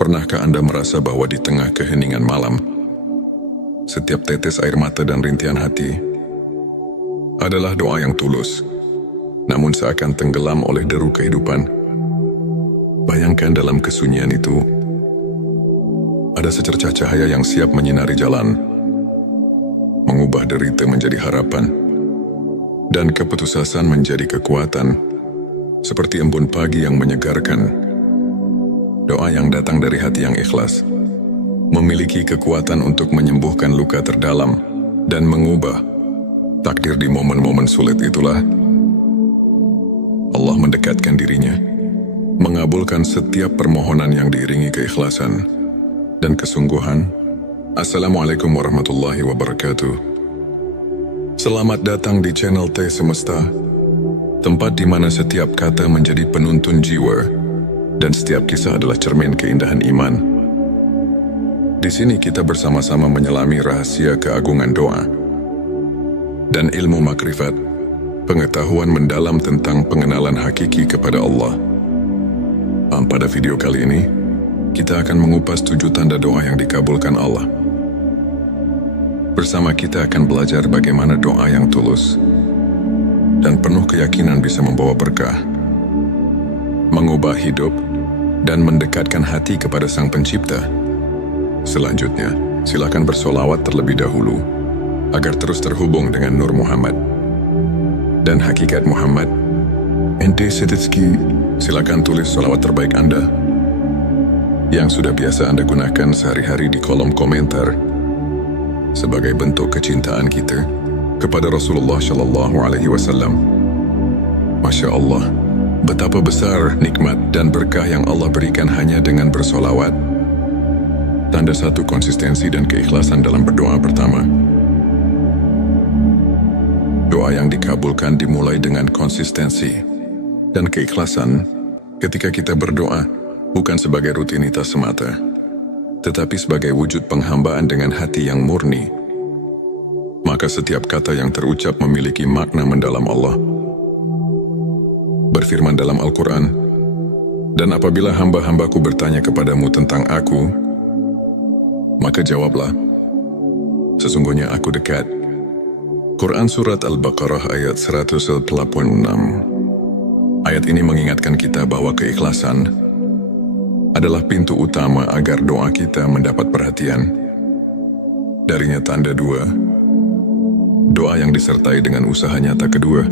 Pernahkah Anda merasa bahwa di tengah keheningan malam, setiap tetes air mata dan rintihan hati adalah doa yang tulus, namun seakan tenggelam oleh deru kehidupan? Bayangkan dalam kesunyian itu, ada secercah cahaya yang siap menyinari jalan, mengubah derita menjadi harapan, dan keputusasaan menjadi kekuatan, seperti embun pagi yang menyegarkan. Doa yang datang dari hati yang ikhlas memiliki kekuatan untuk menyembuhkan luka terdalam dan mengubah takdir di momen-momen sulit. Itulah Allah mendekatkan dirinya, mengabulkan setiap permohonan yang diiringi keikhlasan dan kesungguhan. Assalamualaikum warahmatullahi wabarakatuh. Selamat datang di channel T Semesta, tempat di mana setiap kata menjadi penuntun jiwa dan setiap kisah adalah cermin keindahan iman. Di sini kita bersama-sama menyelami rahasia keagungan doa dan ilmu makrifat, pengetahuan mendalam tentang pengenalan hakiki kepada Allah. Pada video kali ini, kita akan mengupas 7 tanda doa yang dikabulkan Allah. Bersama kita akan belajar bagaimana doa yang tulus dan penuh keyakinan bisa membawa berkah, mengubah hidup, dan mendekatkan hati kepada Sang Pencipta. Selanjutnya, silakan bersolawat terlebih dahulu, agar terus terhubung dengan Nur Muhammad dan hakikat Muhammad. Ente Setitski, silakan tulis solawat terbaik Anda yang sudah biasa Anda gunakan sehari-hari di kolom komentar sebagai bentuk kecintaan kita kepada Rasulullah Shallallahu Alaihi Wasallam. Masya Allah, betapa besar nikmat dan berkah yang Allah berikan hanya dengan bersolawat. Tanda satu konsistensi dan keikhlasan dalam berdoa. Pertama, doa yang dikabulkan dimulai dengan konsistensi dan keikhlasan. Ketika kita berdoa, bukan sebagai rutinitas semata, tetapi sebagai wujud penghambaan dengan hati yang murni, maka setiap kata yang terucap memiliki makna mendalam. Allah berfirman dalam Al-Quran, "Dan apabila hamba-hambaku bertanya kepadamu tentang aku, maka jawablah, sesungguhnya aku dekat." Quran Surat Al-Baqarah ayat 186. Ayat ini mengingatkan kita bahwa keikhlasan adalah pintu utama agar doa kita mendapat perhatian. Darinya tanda 2, doa yang disertai dengan usaha nyata. Kedua,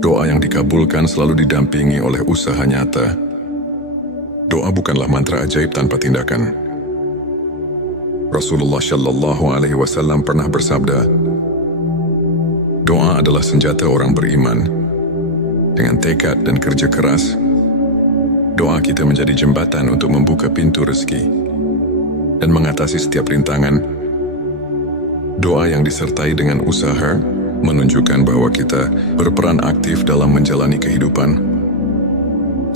doa yang dikabulkan selalu didampingi oleh usaha nyata. Doa bukanlah mantra ajaib tanpa tindakan. Rasulullah Shallallahu Alaihi Wasallam pernah bersabda, doa adalah senjata orang beriman. Dengan tekad dan kerja keras, doa kita menjadi jembatan untuk membuka pintu rezeki dan mengatasi setiap rintangan. Doa yang disertai dengan usaha menunjukkan bahwa kita berperan aktif dalam menjalani kehidupan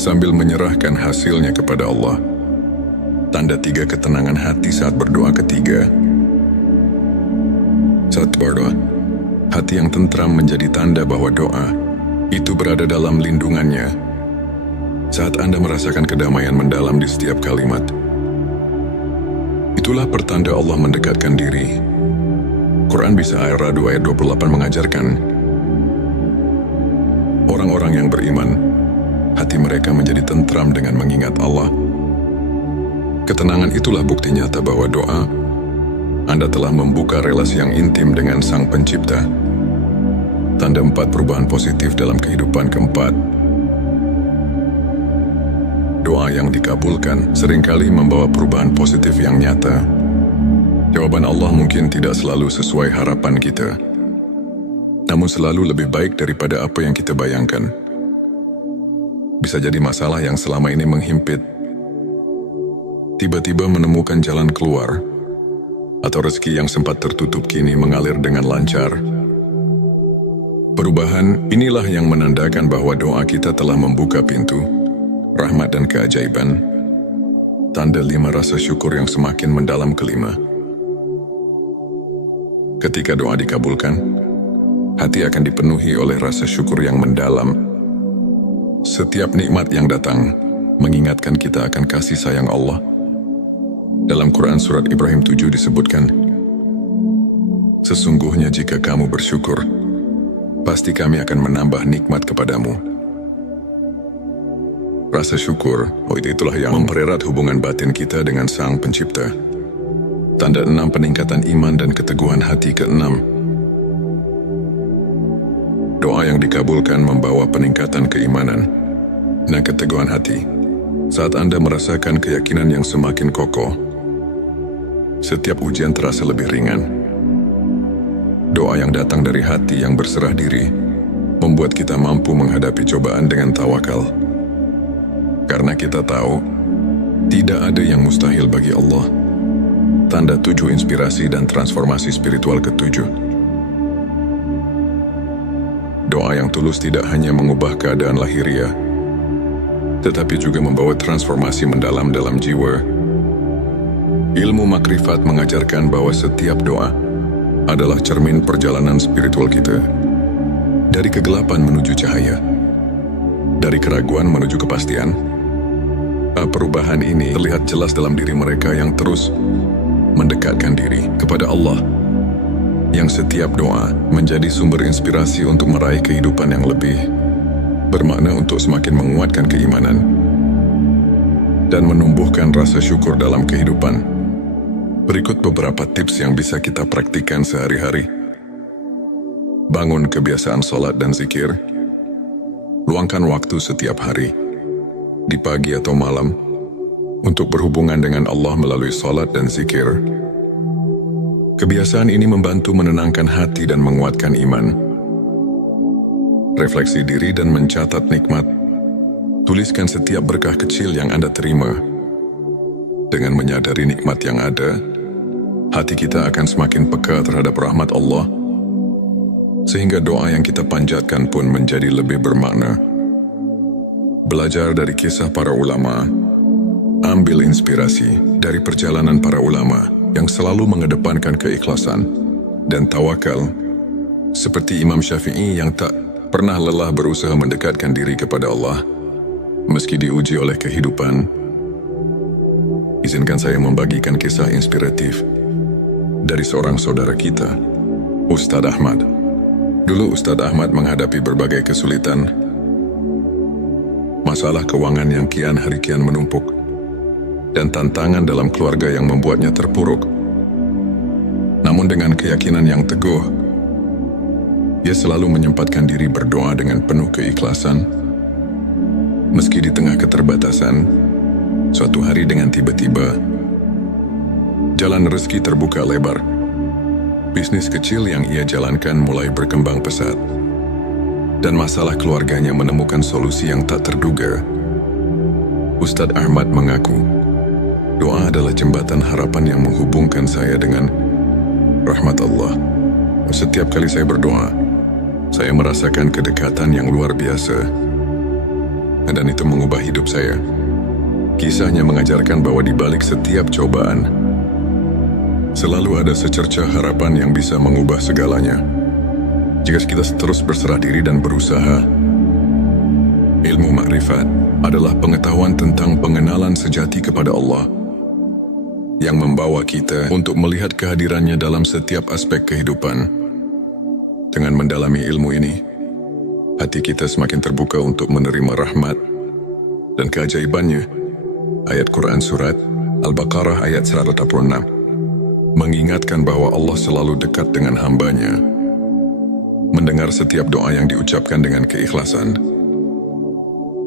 sambil menyerahkan hasilnya kepada Allah. Tanda 3 ketenangan hati saat berdoa. Ketiga, saat berdoa, hati yang tentram menjadi tanda bahwa doa itu berada dalam lindungannya. Saat Anda merasakan kedamaian mendalam di setiap kalimat, itulah pertanda Allah mendekatkan diri. Quran Bisa Ar-Ra'd ayat 28 mengajarkan, orang-orang yang beriman, hati mereka menjadi tentram dengan mengingat Allah. Ketenangan itulah bukti nyata bahwa doa Anda telah membuka relasi yang intim dengan Sang Pencipta. Tanda 4 perubahan positif dalam kehidupan. Keempat, doa yang dikabulkan seringkali membawa perubahan positif yang nyata. Jawaban Allah mungkin tidak selalu sesuai harapan kita, namun selalu lebih baik daripada apa yang kita bayangkan. Bisa jadi masalah yang selama ini menghimpit tiba-tiba menemukan jalan keluar, atau rezeki yang sempat tertutup kini mengalir dengan lancar. Perubahan inilah yang menandakan bahwa doa kita telah membuka pintu rahmat dan keajaiban. Tanda 5 rasa syukur yang semakin mendalam. Kelima, ketika doa dikabulkan, hati akan dipenuhi oleh rasa syukur yang mendalam. Setiap nikmat yang datang mengingatkan kita akan kasih sayang Allah. Dalam Quran Surat Ibrahim 7 disebutkan, "Sesungguhnya jika kamu bersyukur, pasti kami akan menambah nikmat kepadamu." Rasa syukur, itulah yang mempererat hubungan batin kita dengan Sang Pencipta. Tanda 6 peningkatan iman dan keteguhan hati ke-6. Doa yang dikabulkan membawa peningkatan keimanan dan keteguhan hati. Saat Anda merasakan keyakinan yang semakin kokoh, setiap ujian terasa lebih ringan. Doa yang datang dari hati yang berserah diri membuat kita mampu menghadapi cobaan dengan tawakal. Karena kita tahu, tidak ada yang mustahil bagi Allah. Tanda 7 inspirasi dan transformasi spiritual ke-7. Doa yang tulus tidak hanya mengubah keadaan lahiriah, tetapi juga membawa transformasi mendalam dalam jiwa. Ilmu makrifat mengajarkan bahwa setiap doa adalah cermin perjalanan spiritual kita. Dari kegelapan menuju cahaya, dari keraguan menuju kepastian. Perubahan ini terlihat jelas dalam diri mereka yang terus mendekatkan diri kepada Allah, yang setiap doa menjadi sumber inspirasi untuk meraih kehidupan yang lebih bermakna, untuk semakin menguatkan keimanan dan menumbuhkan rasa syukur dalam kehidupan. Berikut beberapa tips yang bisa kita praktikkan sehari-hari. Bangun kebiasaan sholat dan zikir. Luangkan waktu setiap hari, di pagi atau malam, untuk berhubungan dengan Allah melalui sholat dan zikir. Kebiasaan ini membantu menenangkan hati dan menguatkan iman. Refleksi diri dan mencatat nikmat. Tuliskan setiap berkah kecil yang Anda terima. Dengan menyadari nikmat yang ada, hati kita akan semakin peka terhadap rahmat Allah, sehingga doa yang kita panjatkan pun menjadi lebih bermakna. Belajar dari kisah para ulama. Ambil inspirasi dari perjalanan para ulama yang selalu mengedepankan keikhlasan dan tawakal, seperti Imam Syafi'i yang tak pernah lelah berusaha mendekatkan diri kepada Allah meski diuji oleh kehidupan. Izinkan saya membagikan kisah inspiratif dari seorang saudara kita, Ustadz Ahmad. Dulu Ustadz Ahmad menghadapi berbagai kesulitan, masalah keuangan yang kian hari kian menumpuk, dan tantangan dalam keluarga yang membuatnya terpuruk. Namun dengan keyakinan yang teguh, ia selalu menyempatkan diri berdoa dengan penuh keikhlasan. Meski di tengah keterbatasan, suatu hari dengan tiba-tiba, jalan rezeki terbuka lebar. Bisnis kecil yang ia jalankan mulai berkembang pesat, dan masalah keluarganya menemukan solusi yang tak terduga. Ustadz Ahmad mengaku, doa adalah jembatan harapan yang menghubungkan saya dengan rahmat Allah. Setiap kali saya berdoa, saya merasakan kedekatan yang luar biasa, dan itu mengubah hidup saya. Kisahnya mengajarkan bahwa di balik setiap cobaan, selalu ada secercah harapan yang bisa mengubah segalanya. Jika kita terus berserah diri dan berusaha. Ilmu makrifat adalah pengetahuan tentang pengenalan sejati kepada Allah, yang membawa kita untuk melihat kehadirannya dalam setiap aspek kehidupan. Dengan mendalami ilmu ini, hati kita semakin terbuka untuk menerima rahmat dan keajaibannya. Ayat Quran Surat Al-Baqarah ayat 186 mengingatkan bahwa Allah selalu dekat dengan hambanya, mendengar setiap doa yang diucapkan dengan keikhlasan.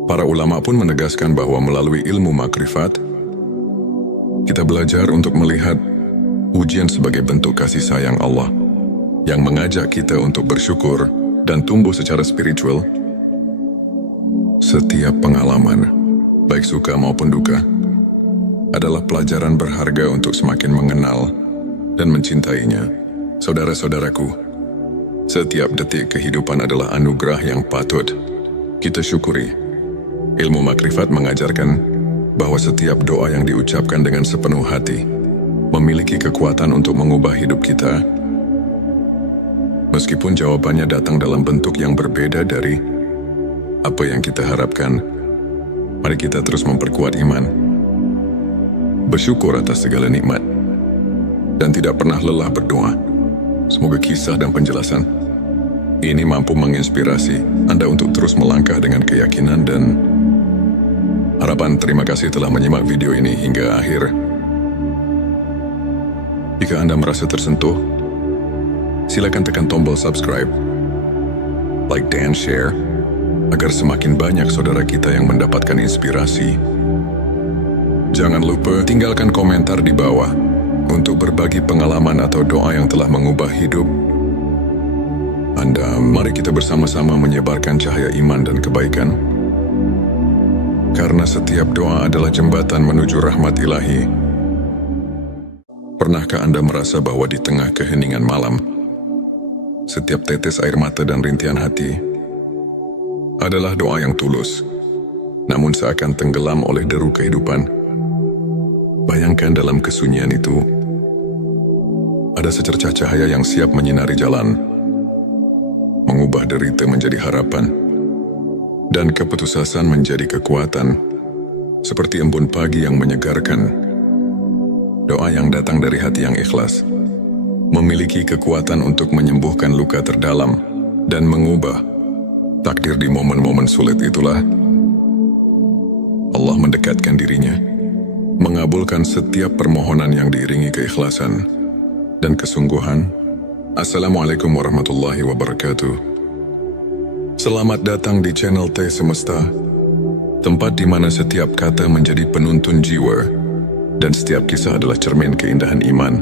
Para ulama pun menegaskan bahwa melalui ilmu makrifat, kita belajar untuk melihat ujian sebagai bentuk kasih sayang Allah yang mengajak kita untuk bersyukur dan tumbuh secara spiritual. Setiap pengalaman, baik suka maupun duka, adalah pelajaran berharga untuk semakin mengenal dan mencintainya. Saudara-saudaraku, setiap detik kehidupan adalah anugerah yang patut kita syukuri. Ilmu makrifat mengajarkan bahwa setiap doa yang diucapkan dengan sepenuh hati memiliki kekuatan untuk mengubah hidup kita. Meskipun jawabannya datang dalam bentuk yang berbeda dari apa yang kita harapkan, Mari kita terus memperkuat iman, bersyukur atas segala nikmat, dan tidak pernah lelah berdoa. Semoga kisah dan penjelasan ini mampu menginspirasi Anda untuk terus melangkah dengan keyakinan dan harapan. Terima kasih telah menyimak video ini hingga akhir. Jika Anda merasa tersentuh, silakan tekan tombol subscribe, like dan share, agar semakin banyak saudara kita yang mendapatkan inspirasi. Jangan lupa tinggalkan komentar di bawah untuk berbagi pengalaman atau doa yang telah mengubah hidup Anda. Mari kita bersama-sama menyebarkan cahaya iman dan kebaikan, karena setiap doa adalah jembatan menuju rahmat ilahi. Pernahkah Anda merasa bahwa di tengah keheningan malam, setiap tetes air mata dan rintihan hati adalah doa yang tulus, namun seakan tenggelam oleh deru kehidupan? Bayangkan dalam kesunyian itu, ada secercah cahaya yang siap menyinari jalan, mengubah derita menjadi harapan, dan keputusasaan menjadi kekuatan, seperti embun pagi yang menyegarkan. Doa yang datang dari hati yang ikhlas memiliki kekuatan untuk menyembuhkan luka terdalam dan mengubah takdir. Di momen-momen sulit itulah Allah mendekatkan dirinya, mengabulkan setiap permohonan yang diiringi keikhlasan dan kesungguhan. Assalamualaikum warahmatullahi wabarakatuh. Selamat datang di channel T Semesta, tempat di mana setiap kata menjadi penuntun jiwa dan setiap kisah adalah cermin keindahan iman.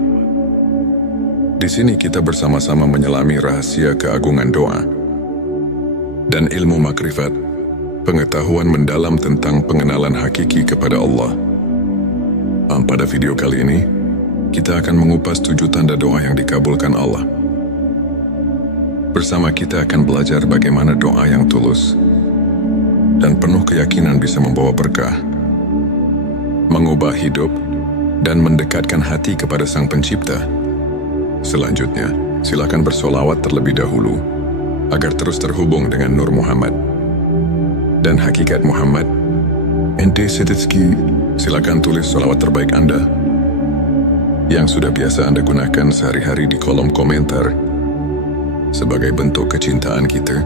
Di sini kita bersama-sama menyelami rahasia keagungan doa dan ilmu makrifat, pengetahuan mendalam tentang pengenalan hakiki kepada Allah. Pada video kali ini, kita akan mengupas 7 tanda doa yang dikabulkan Allah. Bersama kita akan belajar bagaimana doa yang tulus dan penuh keyakinan bisa membawa berkah, mengubah hidup, dan mendekatkan hati kepada Sang Pencipta. Selanjutnya, silakan bersolawat terlebih dahulu agar terus terhubung dengan Nur Muhammad dan hakikat Muhammad. Ente Setitski, silakan tulis solawat terbaik Anda yang sudah biasa Anda gunakan sehari-hari di kolom komentar sebagai bentuk kecintaan kita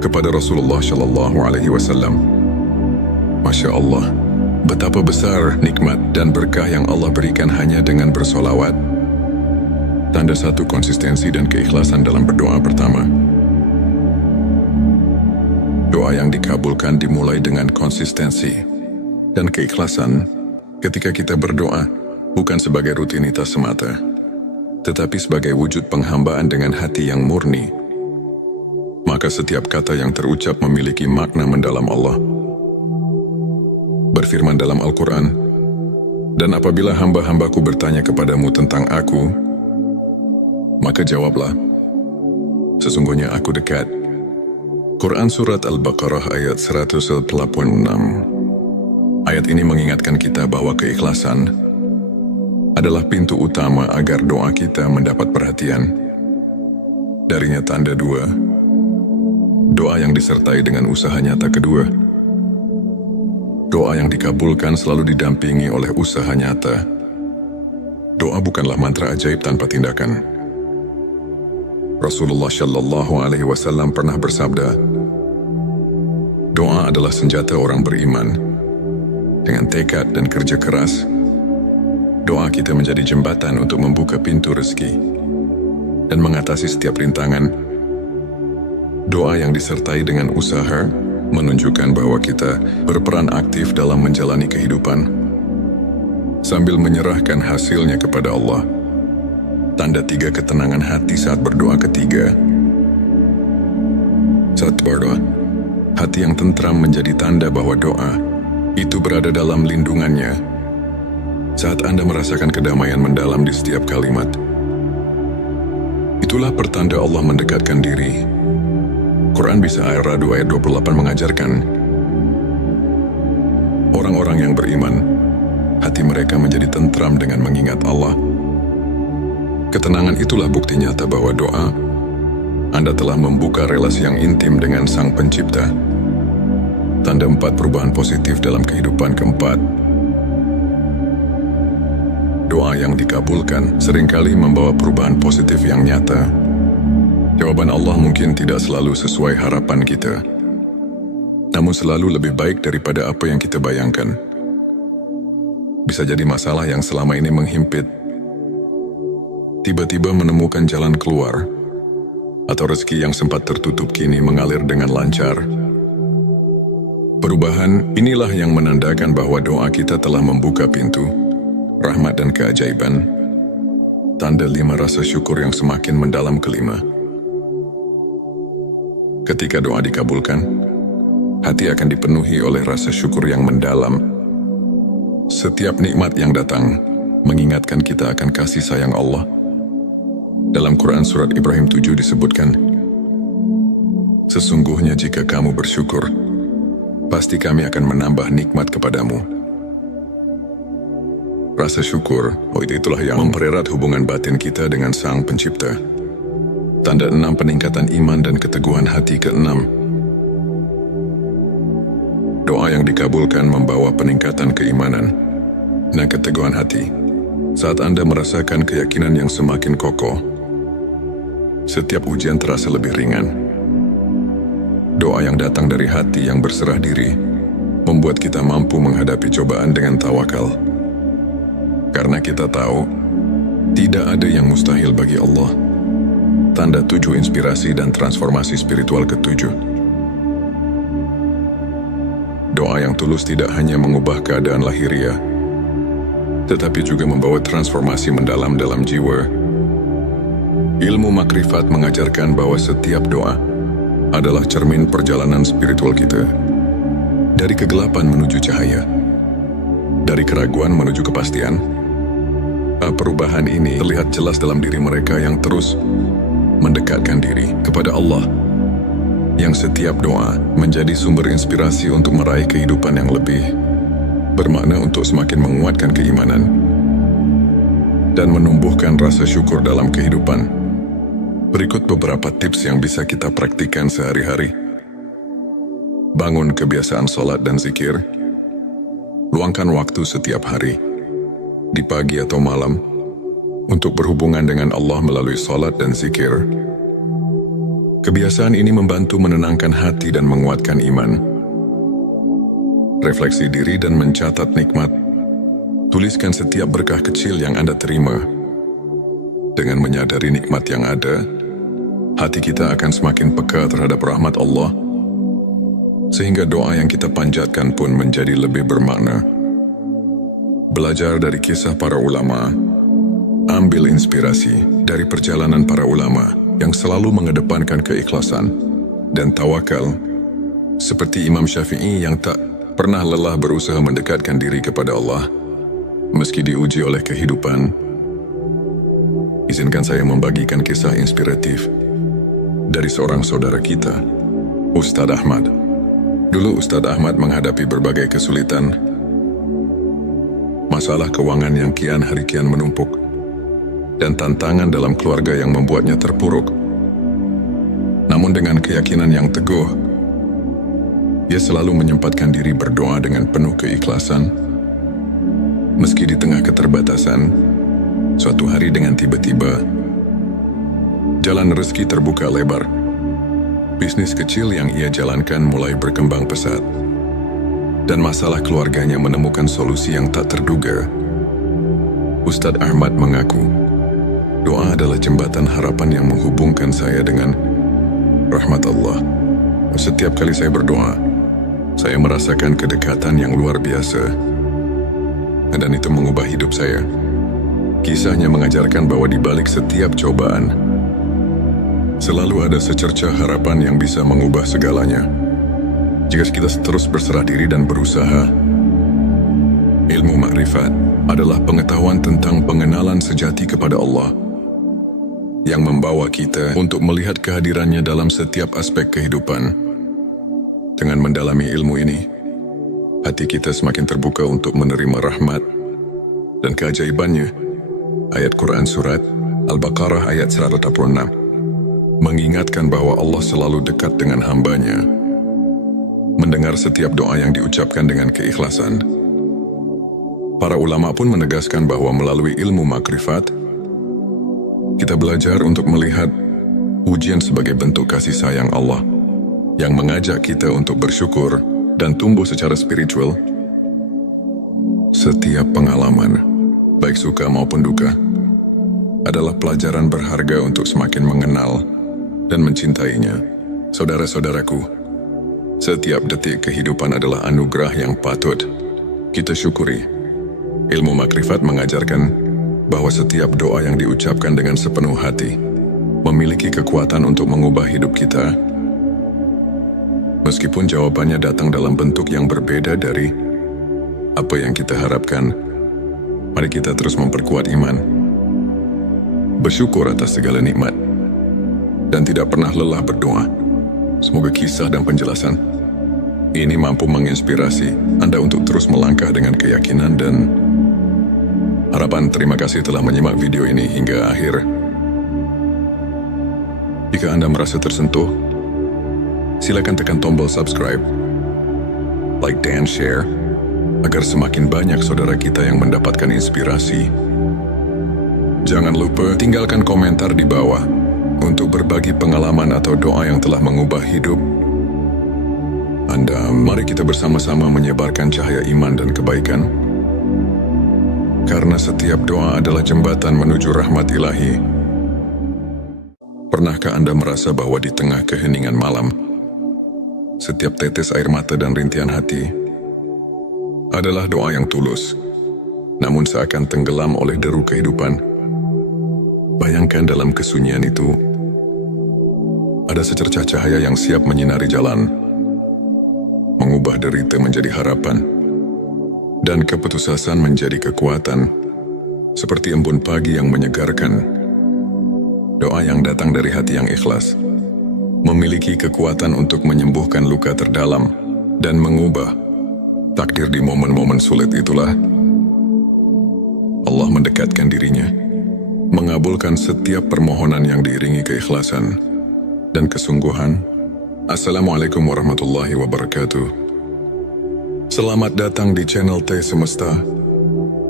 kepada Rasulullah Shallallahu Alaihi Wasallam. Masya Allah, betapa besar nikmat dan berkah yang Allah berikan hanya dengan bersolawat. Tanda satu konsistensi dan keikhlasan dalam berdoa. Pertama, doa yang dikabulkan dimulai dengan konsistensi dan keikhlasan. Ketika kita berdoa bukan sebagai rutinitas semata, tetapi sebagai wujud penghambaan dengan hati yang murni, maka setiap kata yang terucap memiliki makna mendalam. Allah berfirman dalam Al-Quran, "Dan apabila hamba-hambaku bertanya kepadamu tentang aku, maka jawablah, sesungguhnya aku dekat." Quran Surat Al-Baqarah ayat 186. Ayat ini mengingatkan kita bahwa keikhlasan adalah pintu utama agar doa kita mendapat perhatian. Darinya tanda 2, doa yang disertai dengan usaha nyata. Kedua, doa yang dikabulkan selalu didampingi oleh usaha nyata. Doa bukanlah mantra ajaib tanpa tindakan. Rasulullah Shallallahu Alaihi Wasallam pernah bersabda, doa adalah senjata orang beriman. Dengan tekad dan kerja keras, doa kita menjadi jembatan untuk membuka pintu rezeki dan mengatasi setiap rintangan. Doa yang disertai dengan usaha menunjukkan bahwa kita berperan aktif dalam menjalani kehidupan sambil menyerahkan hasilnya kepada Allah. Tanda 3 ketenangan hati saat berdoa. Ketiga, saat berdoa, hati yang tentram menjadi tanda bahwa doa itu berada dalam lindungannya. Saat Anda merasakan kedamaian mendalam di setiap kalimat, itulah pertanda Allah mendekatkan diri. Quran Bisa Ar-Ra'd ayat 28 mengajarkan, orang-orang yang beriman, hati mereka menjadi tentram dengan mengingat Allah. Ketenangan itulah bukti nyata bahwa doa Anda telah membuka relasi yang intim dengan Sang Pencipta. tanda 4 perubahan positif dalam kehidupan. Keempat, doa yang dikabulkan seringkali membawa perubahan positif yang nyata. Jawaban Allah mungkin tidak selalu sesuai harapan kita, namun selalu lebih baik daripada apa yang kita bayangkan. Bisa jadi masalah yang selama ini menghimpit tiba-tiba menemukan jalan keluar, atau rezeki yang sempat tertutup kini mengalir dengan lancar. Perubahan inilah yang menandakan bahwa doa kita telah membuka pintu rahmat dan keajaiban. Tanda 5 rasa syukur yang semakin mendalam. Kelima, ketika doa dikabulkan, hati akan dipenuhi oleh rasa syukur yang mendalam. Setiap nikmat yang datang mengingatkan kita akan kasih sayang Allah. Dalam Quran Surat Ibrahim 7 disebutkan, sesungguhnya jika kamu bersyukur, pasti kami akan menambah nikmat kepadamu. Rasa syukur, itulah yang mempererat hubungan batin kita dengan Sang Pencipta. Tanda 6 peningkatan iman dan keteguhan hati. Keenam, doa yang dikabulkan membawa peningkatan keimanan dan keteguhan hati. Saat Anda merasakan keyakinan yang semakin kokoh, setiap ujian terasa lebih ringan. Doa yang datang dari hati yang berserah diri membuat kita mampu menghadapi cobaan dengan tawakal. Karena kita tahu, tidak ada yang mustahil bagi Allah. Tanda 7 inspirasi dan transformasi spiritual. Ketujuh, doa yang tulus tidak hanya mengubah keadaan lahiriah, tetapi juga membawa transformasi mendalam dalam jiwa. Ilmu makrifat mengajarkan bahwa setiap doa adalah cermin perjalanan spiritual kita. Dari kegelapan menuju cahaya, dari keraguan menuju kepastian. Perubahan ini terlihat jelas dalam diri mereka yang terus mendekatkan diri kepada Allah, yang setiap doa menjadi sumber inspirasi untuk meraih kehidupan yang lebih bermakna, untuk semakin menguatkan keimanan dan menumbuhkan rasa syukur dalam kehidupan. Berikut beberapa tips yang bisa kita praktikkan sehari-hari. Bangun kebiasaan sholat dan zikir. Luangkan waktu setiap hari, di pagi atau malam, untuk berhubungan dengan Allah melalui sholat dan zikir. Kebiasaan ini membantu menenangkan hati dan menguatkan iman. Refleksi diri dan mencatat nikmat. Tuliskan setiap berkah kecil yang Anda terima. Dengan menyadari nikmat yang ada, hati kita akan semakin peka terhadap rahmat Allah, sehingga doa yang kita panjatkan pun menjadi lebih bermakna. Belajar dari kisah para ulama. Ambil inspirasi dari perjalanan para ulama yang selalu mengedepankan keikhlasan dan tawakal, seperti Imam Syafi'i yang tak pernah lelah berusaha mendekatkan diri kepada Allah meski diuji oleh kehidupan. Izinkan saya membagikan kisah inspiratif dari seorang saudara kita, Ustadz Ahmad. Dulu Ustadz Ahmad menghadapi berbagai kesulitan, masalah keuangan yang kian hari kian menumpuk, dan tantangan dalam keluarga yang membuatnya terpuruk. Namun dengan keyakinan yang teguh, dia selalu menyempatkan diri berdoa dengan penuh keikhlasan. Meski di tengah keterbatasan, suatu hari dengan tiba-tiba, jalan rezeki terbuka lebar. Bisnis kecil yang ia jalankan mulai berkembang pesat, dan masalah keluarganya menemukan solusi yang tak terduga. Ustadz Ahmad mengaku, doa adalah jembatan harapan yang menghubungkan saya dengan rahmat Allah. Setiap kali saya berdoa, saya merasakan kedekatan yang luar biasa, dan itu mengubah hidup saya. Kisahnya mengajarkan bahwa di balik setiap cobaan, selalu ada secercah harapan yang bisa mengubah segalanya. Jika kita terus berserah diri dan berusaha. Ilmu makrifat adalah pengetahuan tentang pengenalan sejati kepada Allah, yang membawa kita untuk melihat kehadirannya dalam setiap aspek kehidupan. Dengan mendalami ilmu ini, hati kita semakin terbuka untuk menerima rahmat dan keajaibannya. Ayat Quran Surat Al-Baqarah ayat 186 mengingatkan bahwa Allah selalu dekat dengan hambanya. mendengar setiap doa yang diucapkan dengan keikhlasan. Para ulama pun menegaskan bahwa melalui ilmu makrifat, kita belajar untuk melihat ujian sebagai bentuk kasih sayang Allah yang mengajak kita untuk bersyukur dan tumbuh secara spiritual. Setiap pengalaman, baik suka maupun duka, adalah pelajaran berharga untuk semakin mengenal dan mencintainya. Saudara-saudaraku, setiap detik kehidupan adalah anugerah yang patut kita syukuri. Ilmu makrifat mengajarkan bahwa setiap doa yang diucapkan dengan sepenuh hati memiliki kekuatan untuk mengubah hidup kita. Meskipun jawabannya datang dalam bentuk yang berbeda dari apa yang kita harapkan, mari kita terus memperkuat iman, bersyukur atas segala nikmat, dan tidak pernah lelah berdoa. Semoga kisah dan penjelasan ini mampu menginspirasi Anda untuk terus melangkah dengan keyakinan dan harapan. Terima kasih telah menyimak video ini hingga akhir. Jika Anda merasa tersentuh, silakan tekan tombol subscribe, like dan share, agar semakin banyak saudara kita yang mendapatkan inspirasi. Jangan lupa tinggalkan komentar di bawah untuk berbagi pengalaman atau doa yang telah mengubah hidup Anda. Mari kita bersama-sama menyebarkan cahaya iman dan kebaikan, karena setiap doa adalah jembatan menuju rahmat ilahi. Pernahkah Anda merasa bahwa di tengah keheningan malam, setiap tetes air mata dan rintihan hati adalah doa yang tulus, namun seakan tenggelam oleh deru kehidupan? Bayangkan dalam kesunyian itu, ada secercah cahaya yang siap menyinari jalan, mengubah derita menjadi harapan, dan keputusasaan menjadi kekuatan, seperti embun pagi yang menyegarkan. Doa yang datang dari hati yang ikhlas memiliki kekuatan untuk menyembuhkan luka terdalam dan mengubah takdir. Di momen-momen sulit itulah Allah mendekatkan dirinya, mengabulkan setiap permohonan yang diiringi keikhlasan dan kesungguhan. Assalamualaikum warahmatullahi wabarakatuh. Selamat datang di channel T Semesta,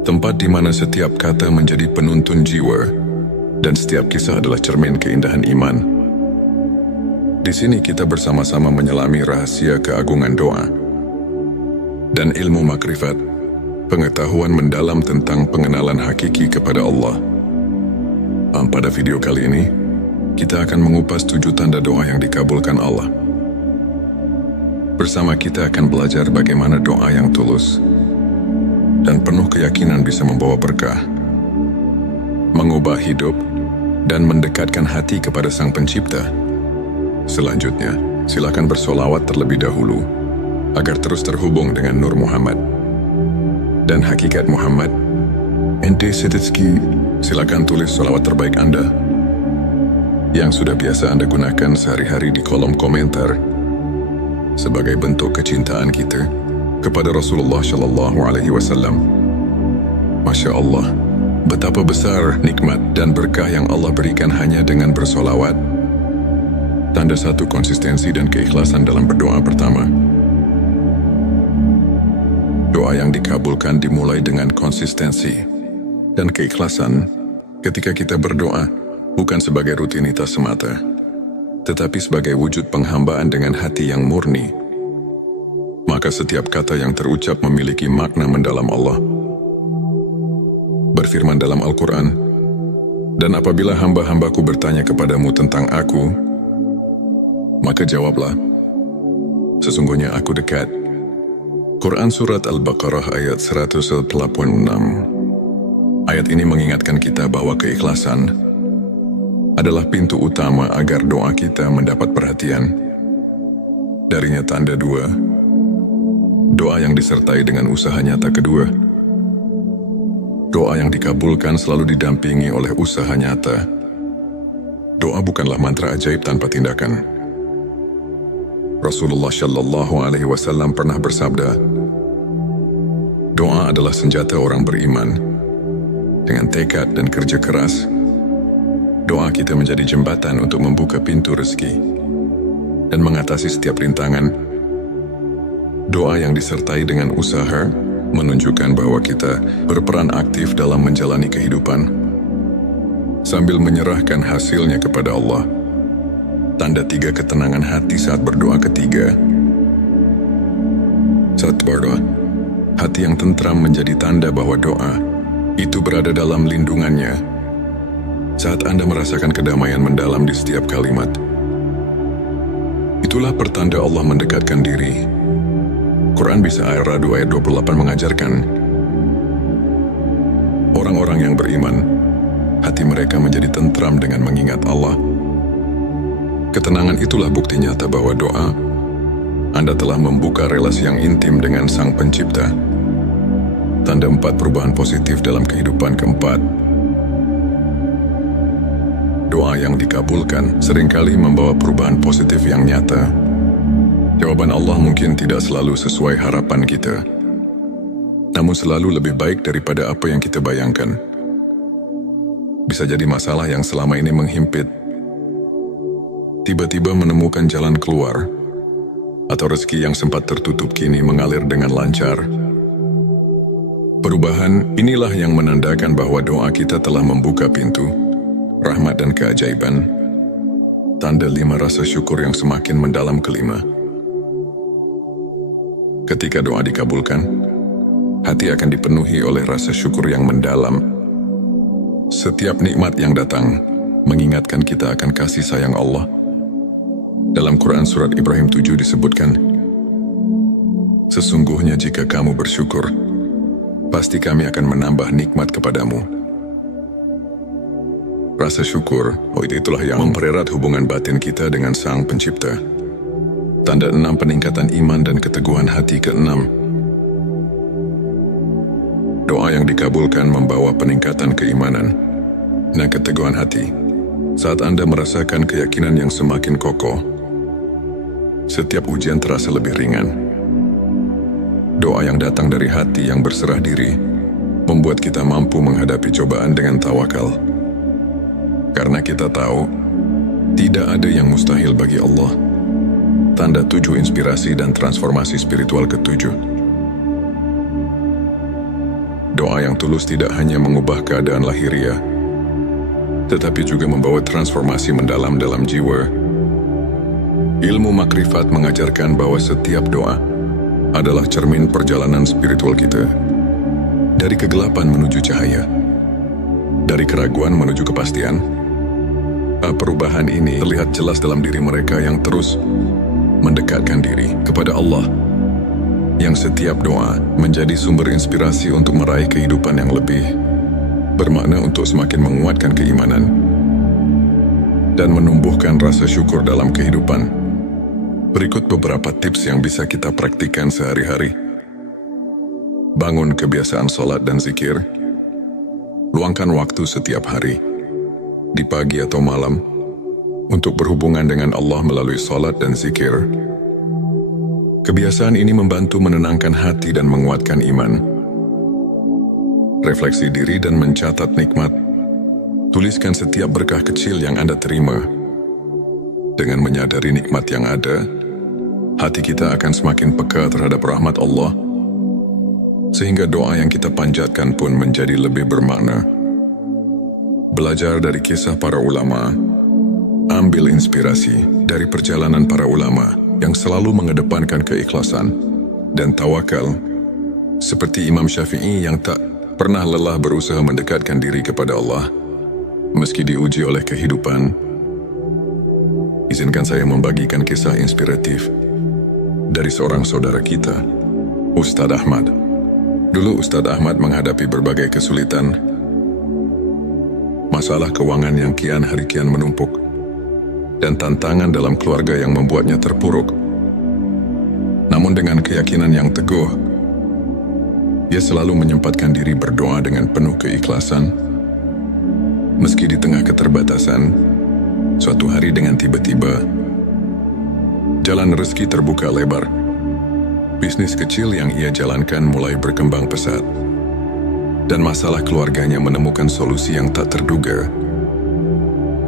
tempat di mana setiap kata menjadi penuntun jiwa dan setiap kisah adalah cermin keindahan iman. Di sini kita bersama-sama menyelami rahasia keagungan doa dan ilmu makrifat, pengetahuan mendalam tentang pengenalan hakiki kepada Allah. Pada video kali ini, kita akan mengupas 7 tanda doa yang dikabulkan Allah. Bersama kita akan belajar bagaimana doa yang tulus dan penuh keyakinan bisa membawa berkah, mengubah hidup, dan mendekatkan hati kepada Sang Pencipta. Selanjutnya, silakan bersolawat terlebih dahulu agar terus terhubung dengan Nur Muhammad dan hakikat Muhammad. Ente Setitski, silakan tulis solawat terbaik Anda yang sudah biasa Anda gunakan sehari-hari di kolom komentar sebagai bentuk kecintaan kita kepada Rasulullah Shallallahu Alaihi Wasallam. Masya Allah, betapa besar nikmat dan berkah yang Allah berikan hanya dengan bersolawat. Tanda 1 konsistensi dan keikhlasan dalam berdoa. Pertama, doa yang dikabulkan dimulai dengan konsistensi dan keikhlasan. Ketika kita berdoa, bukan sebagai rutinitas semata, tetapi sebagai wujud penghambaan dengan hati yang murni, maka setiap kata yang terucap memiliki makna mendalam. Allah berfirman dalam Al-Quran, "Dan apabila hamba-hambaku bertanya kepadamu tentang aku, maka jawablah, sesungguhnya aku dekat." Quran Surat Al-Baqarah ayat 186. Ayat ini mengingatkan kita bahwa keikhlasan adalah pintu utama agar doa kita mendapat perhatian. Darinya tanda 2, doa yang disertai dengan usaha nyata. Kedua, doa yang dikabulkan selalu didampingi oleh usaha nyata. Doa bukanlah mantra ajaib tanpa tindakan. Rasulullah Shallallahu Alaihi Wasallam pernah bersabda, doa adalah senjata orang beriman. Dengan tekad dan kerja keras, doa kita menjadi jembatan untuk membuka pintu rezeki dan mengatasi setiap rintangan. Doa yang disertai dengan usaha menunjukkan bahwa kita berperan aktif dalam menjalani kehidupan sambil menyerahkan hasilnya kepada Allah. Tanda 3 ketenangan hati saat berdoa ketiga. Saat berdoa, hati yang tentram menjadi tanda bahwa doa itu berada dalam lindungannya. Saat Anda merasakan kedamaian mendalam di setiap kalimat, itulah pertanda Allah mendekatkan diri. Quran Bisa Ar-Ra'd ayat 28 mengajarkan, orang-orang yang beriman, hati mereka menjadi tentram dengan mengingat Allah. Ketenangan itulah bukti nyata bahwa doa Anda telah membuka relasi yang intim dengan Sang Pencipta. Tanda 4 perubahan positif dalam kehidupan. Keempat, doa yang dikabulkan seringkali membawa perubahan positif yang nyata. Jawaban Allah mungkin tidak selalu sesuai harapan kita, namun selalu lebih baik daripada apa yang kita bayangkan. Bisa jadi masalah yang selama ini menghimpit tiba-tiba menemukan jalan keluar, atau rezeki yang sempat tertutup kini mengalir dengan lancar. Perubahan inilah yang menandakan bahwa doa kita telah membuka pintu rahmat dan keajaiban. Tanda 5 rasa syukur yang semakin mendalam. Kelima, ketika doa dikabulkan, hati akan dipenuhi oleh rasa syukur yang mendalam. Setiap nikmat yang datang mengingatkan kita akan kasih sayang Allah. Dalam Quran Surat Ibrahim 7 disebutkan, sesungguhnya jika kamu bersyukur, pasti kami akan menambah nikmat kepadamu. Rasa syukur, itulah yang mempererat hubungan batin kita dengan Sang Pencipta. Tanda 6 peningkatan iman dan keteguhan hati. Keenam, doa yang dikabulkan membawa peningkatan keimanan dan keteguhan hati. Saat Anda merasakan keyakinan yang semakin kokoh, setiap ujian terasa lebih ringan. Doa yang datang dari hati yang berserah diri membuat kita mampu menghadapi cobaan dengan tawakal. Karena kita tahu, tidak ada yang mustahil bagi Allah. Tanda 7 inspirasi dan transformasi spiritual. Ketujuh, doa yang tulus tidak hanya mengubah keadaan lahiriah, tetapi juga membawa transformasi mendalam dalam jiwa. Ilmu makrifat mengajarkan bahwa setiap doa adalah cermin perjalanan spiritual kita. Dari kegelapan menuju cahaya, dari keraguan menuju kepastian. Perubahan ini terlihat jelas dalam diri mereka yang terus mendekatkan diri kepada Allah, yang setiap doa menjadi sumber inspirasi untuk meraih kehidupan yang lebih bermakna, untuk semakin menguatkan keimanan dan menumbuhkan rasa syukur dalam kehidupan. Berikut beberapa tips yang bisa kita praktikkan sehari-hari. Bangun kebiasaan sholat dan zikir. Luangkan waktu setiap hari, di pagi atau malam, untuk berhubungan dengan Allah melalui sholat dan zikir. Kebiasaan ini membantu menenangkan hati dan menguatkan iman. Refleksi diri dan mencatat nikmat. Tuliskan setiap berkah kecil yang Anda terima. Dengan menyadari nikmat yang ada, hati kita akan semakin peka terhadap rahmat Allah, sehingga doa yang kita panjatkan pun menjadi lebih bermakna. Belajar dari kisah para ulama. Ambil inspirasi dari perjalanan para ulama yang selalu mengedepankan keikhlasan dan tawakal, seperti Imam Syafi'i yang tak pernah lelah berusaha mendekatkan diri kepada Allah meski diuji oleh kehidupan. Izinkan saya membagikan kisah inspiratif dari seorang saudara kita, Ustadz Ahmad. Dulu Ustadz Ahmad menghadapi berbagai kesulitan, masalah keuangan yang kian hari kian menumpuk, dan tantangan dalam keluarga yang membuatnya terpuruk. Namun dengan keyakinan yang teguh, ia selalu menyempatkan diri berdoa dengan penuh keikhlasan. Meski di tengah keterbatasan, suatu hari dengan tiba-tiba, jalan rezeki terbuka lebar. Bisnis kecil yang ia jalankan mulai berkembang pesat, dan masalah keluarganya menemukan solusi yang tak terduga.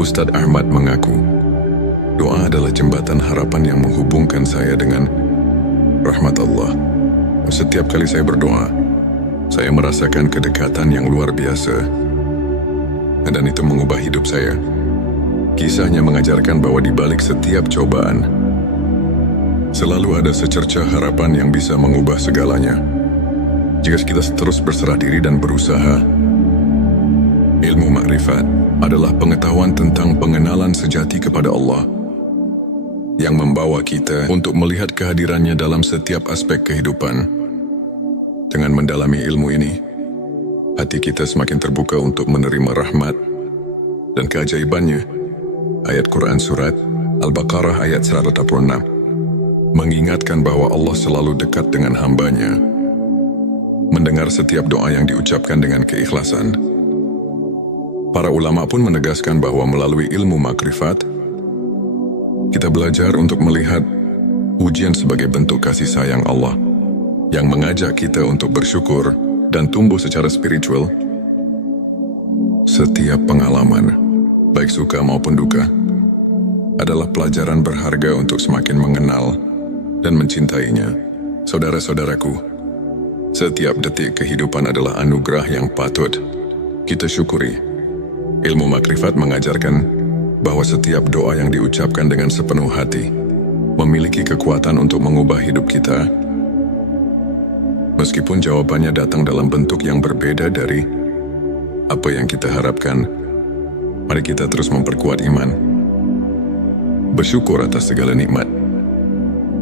Ustadz Ahmad mengaku, doa adalah jembatan harapan yang menghubungkan saya dengan rahmat Allah. Setiap kali saya berdoa, saya merasakan kedekatan yang luar biasa. Dan itu mengubah hidup saya. Kisahnya mengajarkan bahwa di balik setiap cobaan, selalu ada secercah harapan yang bisa mengubah segalanya. Jika kita terus berserah diri dan berusaha. Ilmu makrifat adalah pengetahuan tentang pengenalan sejati kepada Allah yang membawa kita untuk melihat kehadirannya dalam setiap aspek kehidupan. Dengan mendalami ilmu ini, hati kita semakin terbuka untuk menerima rahmat dan keajaibannya. Ayat Quran Surat Al-Baqarah ayat 186 mengingatkan bahwa Allah selalu dekat dengan hambanya, mendengar setiap doa yang diucapkan dengan keikhlasan. Para ulama pun menegaskan bahwa melalui ilmu makrifat, kita belajar untuk melihat ujian sebagai bentuk kasih sayang Allah yang mengajak kita untuk bersyukur dan tumbuh secara spiritual. Setiap pengalaman, baik suka maupun duka, adalah pelajaran berharga untuk semakin mengenal dan mencintainya. Saudara-saudaraku, setiap detik kehidupan adalah anugerah yang patut kita syukuri. Ilmu makrifat mengajarkan bahwa setiap doa yang diucapkan dengan sepenuh hati memiliki kekuatan untuk mengubah hidup kita. Meskipun jawabannya datang dalam bentuk yang berbeda dari apa yang kita harapkan, mari kita terus memperkuat iman, bersyukur atas segala nikmat,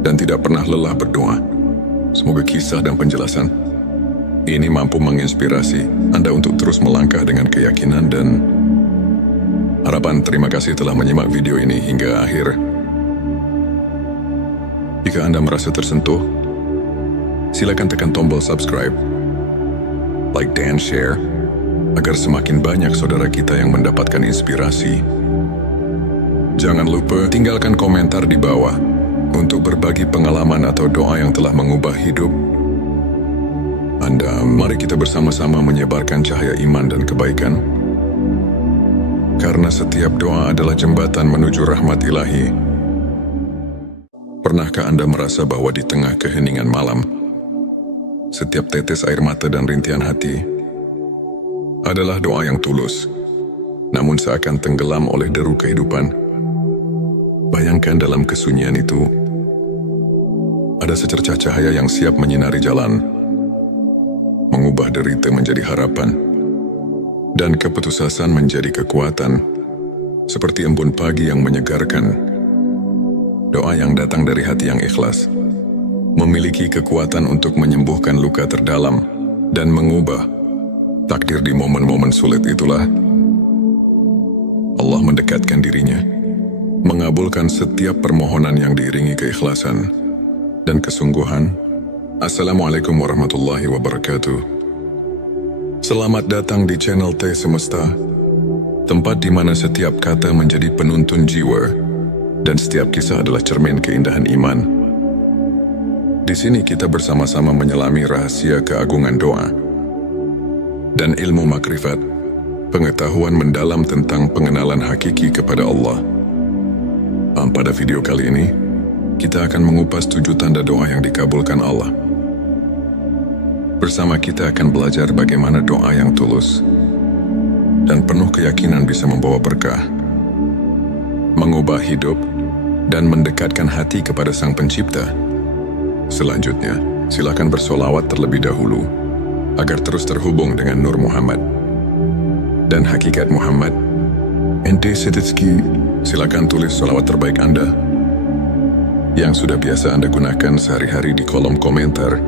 dan tidak pernah lelah berdoa. Semoga kisah dan penjelasan ini mampu menginspirasi Anda untuk terus melangkah dengan keyakinan dan harapan. Terima kasih telah menyimak video ini hingga akhir. Jika Anda merasa tersentuh, silakan tekan tombol subscribe, like dan share, agar semakin banyak saudara kita yang mendapatkan inspirasi. Jangan lupa tinggalkan komentar di bawah untuk berbagi pengalaman atau doa yang telah mengubah hidup Anda. Mari kita bersama-sama menyebarkan cahaya iman dan kebaikan. Karena setiap doa adalah jembatan menuju rahmat ilahi. Pernahkah Anda merasa bahwa di tengah keheningan malam, setiap tetes air mata dan rintihan hati adalah doa yang tulus, namun seakan tenggelam oleh deru kehidupan? Bayangkan dalam kesunyian itu, ada secercah cahaya yang siap menyinari jalan, mengubah derita menjadi harapan, dan keputusasaan menjadi kekuatan, seperti embun pagi yang menyegarkan. Doa yang datang dari hati yang ikhlas memiliki kekuatan untuk menyembuhkan luka terdalam dan mengubah takdir. Di momen-momen sulit itulah Allah mendekatkan dirinya, mengabulkan setiap permohonan yang diiringi keikhlasan dan kesungguhan. Assalamualaikum warahmatullahi wabarakatuh. Selamat datang di channel T Semesta, tempat di mana setiap kata menjadi penuntun jiwa dan setiap kisah adalah cermin keindahan iman. Di sini kita bersama-sama menyelami rahasia keagungan doa dan ilmu makrifat, pengetahuan mendalam tentang pengenalan hakiki kepada Allah. Pada video kali ini, kita akan mengupas 7 tanda doa yang dikabulkan Allah. Bersama kita akan belajar bagaimana doa yang tulus dan penuh keyakinan bisa membawa berkah, mengubah hidup, dan mendekatkan hati kepada Sang Pencipta. Selanjutnya, silakan bersolawat terlebih dahulu agar terus terhubung dengan Nur Muhammad dan hakikat Muhammad. Ente Setitski, silakan tulis solawat terbaik Anda yang sudah biasa Anda gunakan sehari-hari di kolom komentar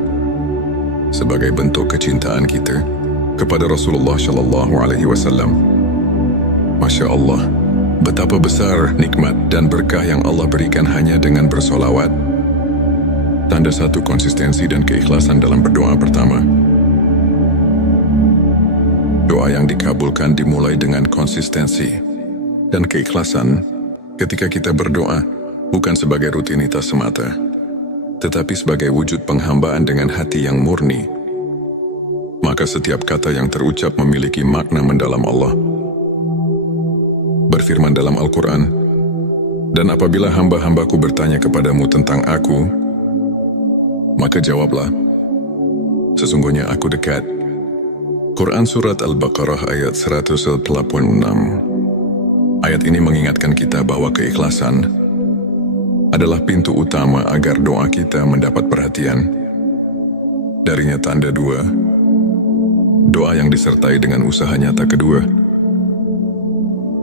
sebagai bentuk kecintaan kita kepada Rasulullah Shallallahu Alaihi Wasallam. Masya Allah, betapa besar nikmat dan berkah yang Allah berikan hanya dengan bersolawat. Tanda satu konsistensi dan keikhlasan dalam berdoa. Pertama, doa yang dikabulkan dimulai dengan konsistensi dan keikhlasan. Ketika kita berdoa, bukan sebagai rutinitas semata, tetapi sebagai wujud penghambaan dengan hati yang murni, maka setiap kata yang terucap memiliki makna mendalam. Allah berfirman dalam Al-Quran, "Dan apabila hamba-hambaku bertanya kepadamu tentang aku, Maka jawablah, sesungguhnya aku dekat. Quran Surat Al-Baqarah ayat 186. Ayat ini mengingatkan kita bahwa keikhlasan adalah pintu utama agar doa kita mendapat perhatian. Darinya tanda dua, doa yang disertai dengan usaha nyata kedua.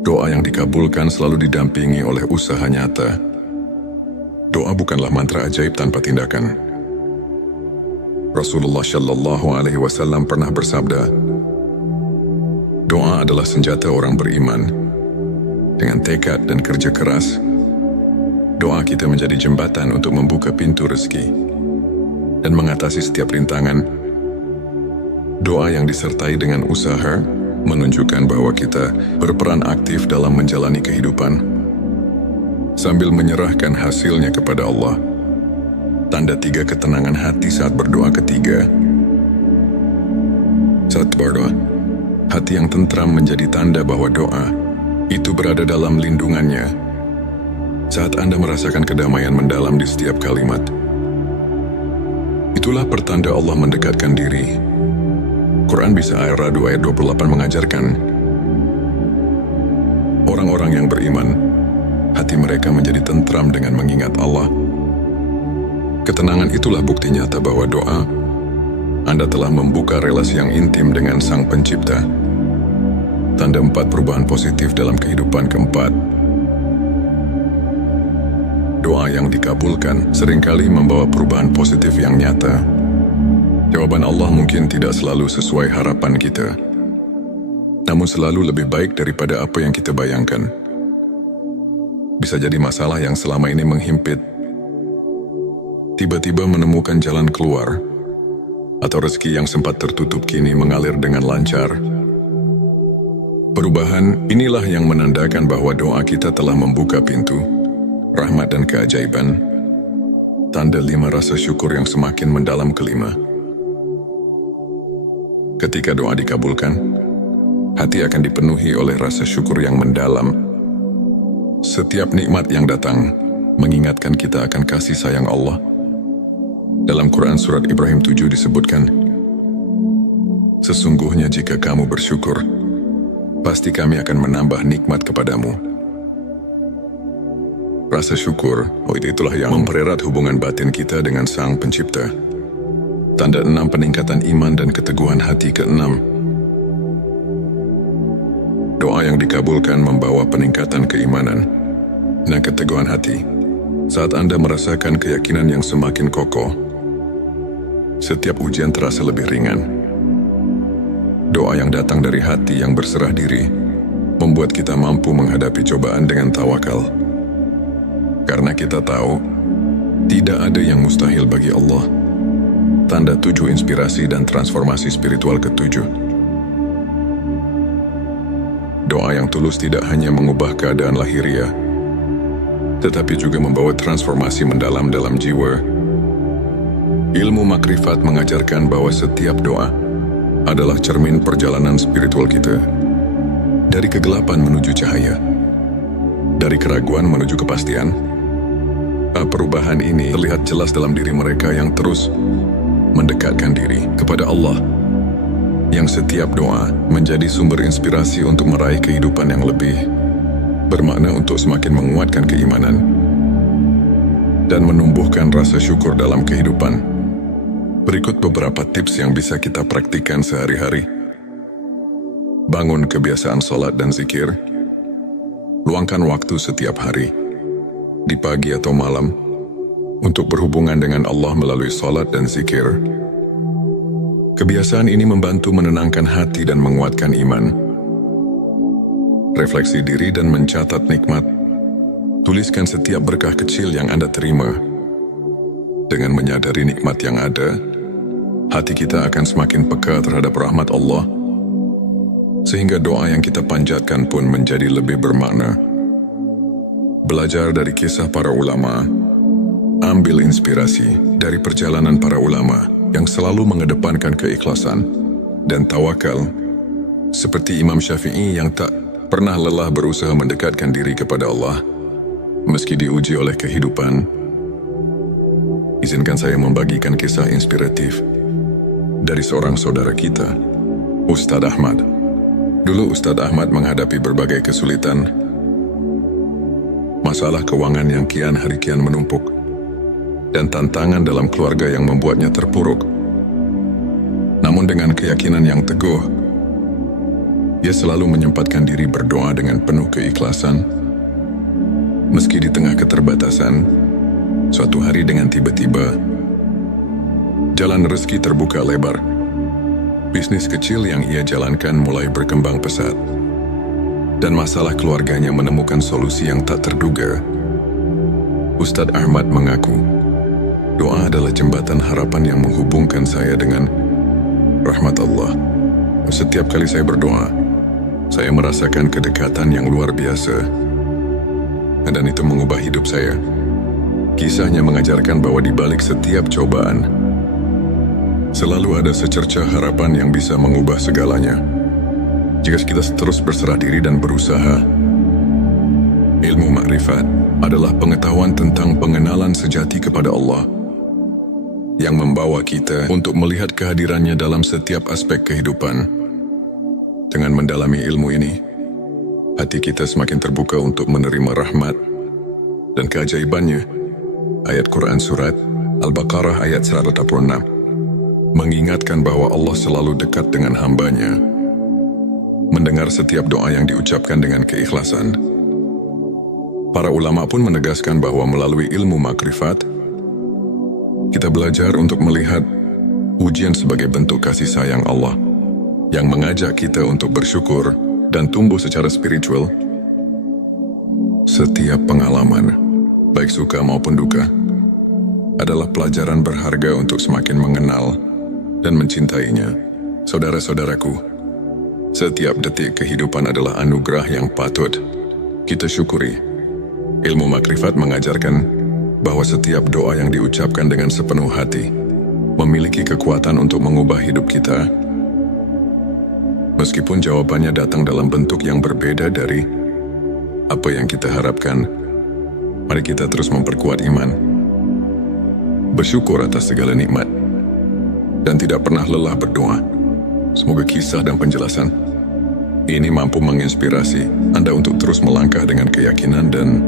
Doa yang dikabulkan selalu didampingi oleh usaha nyata. Doa bukanlah mantra ajaib tanpa tindakan. Rasulullah Shallallahu Alaihi Wasallam pernah bersabda, doa adalah senjata orang beriman. Dengan tekad dan kerja keras, doa kita menjadi jembatan untuk membuka pintu rezeki dan mengatasi setiap rintangan. Doa yang disertai dengan usaha menunjukkan bahwa kita berperan aktif dalam menjalani kehidupan sambil menyerahkan hasilnya kepada Allah. Tanda tiga ketenangan hati saat berdoa ketiga. Saat berdoa, hati yang tentram menjadi tanda bahwa doa itu berada dalam lindungannya. Saat Anda merasakan kedamaian mendalam di setiap kalimat, itulah pertanda Allah mendekatkan diri. Quran Bisa Ar-Ra'd ayat 28 mengajarkan, orang-orang yang beriman, hati mereka menjadi tentram dengan mengingat Allah. Ketenangan itulah bukti nyata bahwa doa Anda telah membuka relasi yang intim dengan Sang Pencipta. Tanda 4 perubahan positif dalam kehidupan keempat. Doa yang dikabulkan seringkali membawa perubahan positif yang nyata. Jawaban Allah mungkin tidak selalu sesuai harapan kita, namun selalu lebih baik daripada apa yang kita bayangkan. Bisa jadi masalah yang selama ini menghimpit tiba-tiba menemukan jalan keluar, atau rezeki yang sempat tertutup kini mengalir dengan lancar. Perubahan inilah yang menandakan bahwa doa kita telah membuka pintu rahmat dan keajaiban. Tanda 5 rasa syukur yang semakin mendalam kelima. Ketika doa dikabulkan, hati akan dipenuhi oleh rasa syukur yang mendalam. Setiap nikmat yang datang mengingatkan kita akan kasih sayang Allah. Dalam Quran Surat Ibrahim 7 disebutkan, sesungguhnya jika kamu bersyukur, pasti kami akan menambah nikmat kepadamu. Rasa syukur, itulah yang mempererat hubungan batin kita dengan Sang Pencipta. Tanda 6 peningkatan iman dan keteguhan hati ke-6. Doa yang dikabulkan membawa peningkatan keimanan dan keteguhan hati. Saat Anda merasakan keyakinan yang semakin kokoh, setiap ujian terasa lebih ringan. Doa yang datang dari hati yang berserah diri membuat kita mampu menghadapi cobaan dengan tawakal. Karena kita tahu, tidak ada yang mustahil bagi Allah. Tanda 7 inspirasi dan transformasi spiritual ke-7. Doa yang tulus tidak hanya mengubah keadaan lahiriah, tetapi juga membawa transformasi mendalam dalam jiwa. Ilmu makrifat mengajarkan bahwa setiap doa adalah cermin perjalanan spiritual kita. Dari kegelapan menuju cahaya, dari keraguan menuju kepastian. Perubahan ini terlihat jelas dalam diri mereka yang terus mendekatkan diri kepada Allah, yang setiap doa menjadi sumber inspirasi untuk meraih kehidupan yang lebih bermakna, untuk semakin menguatkan keimanan dan menumbuhkan rasa syukur dalam kehidupan. Berikut beberapa tips yang bisa kita praktikkan sehari-hari. Bangun kebiasaan sholat dan zikir. Luangkan waktu setiap hari, di pagi atau malam, untuk berhubungan dengan Allah melalui sholat dan zikir. Kebiasaan ini membantu menenangkan hati dan menguatkan iman. Refleksi diri dan mencatat nikmat. Tuliskan setiap berkah kecil yang Anda terima. Dengan menyadari nikmat yang ada, hati kita akan semakin peka terhadap rahmat Allah, sehingga doa yang kita panjatkan pun menjadi lebih bermakna. Belajar dari kisah para ulama. Ambil inspirasi dari perjalanan para ulama yang selalu mengedepankan keikhlasan dan tawakal, seperti Imam Syafi'i yang tak pernah lelah berusaha mendekatkan diri kepada Allah meski diuji oleh kehidupan. izinkan saya membagikan kisah inspiratif dari seorang saudara kita, Ustadz Ahmad. Dulu Ustadz Ahmad menghadapi berbagai kesulitan, masalah keuangan yang kian hari kian menumpuk, dan tantangan dalam keluarga yang membuatnya terpuruk. Namun dengan keyakinan yang teguh, ia selalu menyempatkan diri berdoa dengan penuh keikhlasan. Meski di tengah keterbatasan, suatu hari dengan tiba-tiba, jalan rezeki terbuka lebar. Bisnis kecil yang ia jalankan mulai berkembang pesat, dan masalah keluarganya menemukan solusi yang tak terduga. Ustadz Ahmad mengaku, doa adalah jembatan harapan yang menghubungkan saya dengan rahmat Allah. Setiap kali saya berdoa, saya merasakan kedekatan yang luar biasa, dan itu mengubah hidup saya. Kisahnya mengajarkan bahwa di balik setiap cobaan, selalu ada secercah harapan yang bisa mengubah segalanya. Jika kita terus berserah diri dan berusaha. Ilmu makrifat adalah pengetahuan tentang pengenalan sejati kepada Allah, yang membawa kita untuk melihat kehadirannya dalam setiap aspek kehidupan. Dengan mendalami ilmu ini, hati kita semakin terbuka untuk menerima rahmat dan keajaibannya. Ayat Quran Surat Al-Baqarah ayat 186 mengingatkan bahwa Allah selalu dekat dengan hambanya, mendengar setiap doa yang diucapkan dengan keikhlasan. Para ulama pun menegaskan bahwa melalui ilmu makrifat, kita belajar untuk melihat ujian sebagai bentuk kasih sayang Allah, yang mengajak kita untuk bersyukur dan tumbuh secara spiritual. Setiap pengalaman, baik suka maupun duka, adalah pelajaran berharga untuk semakin mengenal dan mencintainya. Saudara-saudaraku, setiap detik kehidupan adalah anugerah yang patut kita syukuri. Ilmu makrifat mengajarkan bahwa setiap doa yang diucapkan dengan sepenuh hati memiliki kekuatan untuk mengubah hidup kita. Meskipun jawabannya datang dalam bentuk yang berbeda dari apa yang kita harapkan, mari kita terus memperkuat iman, bersyukur atas segala nikmat, dan tidak pernah lelah berdoa. Semoga kisah dan penjelasan ini mampu menginspirasi Anda untuk terus melangkah dengan keyakinan dan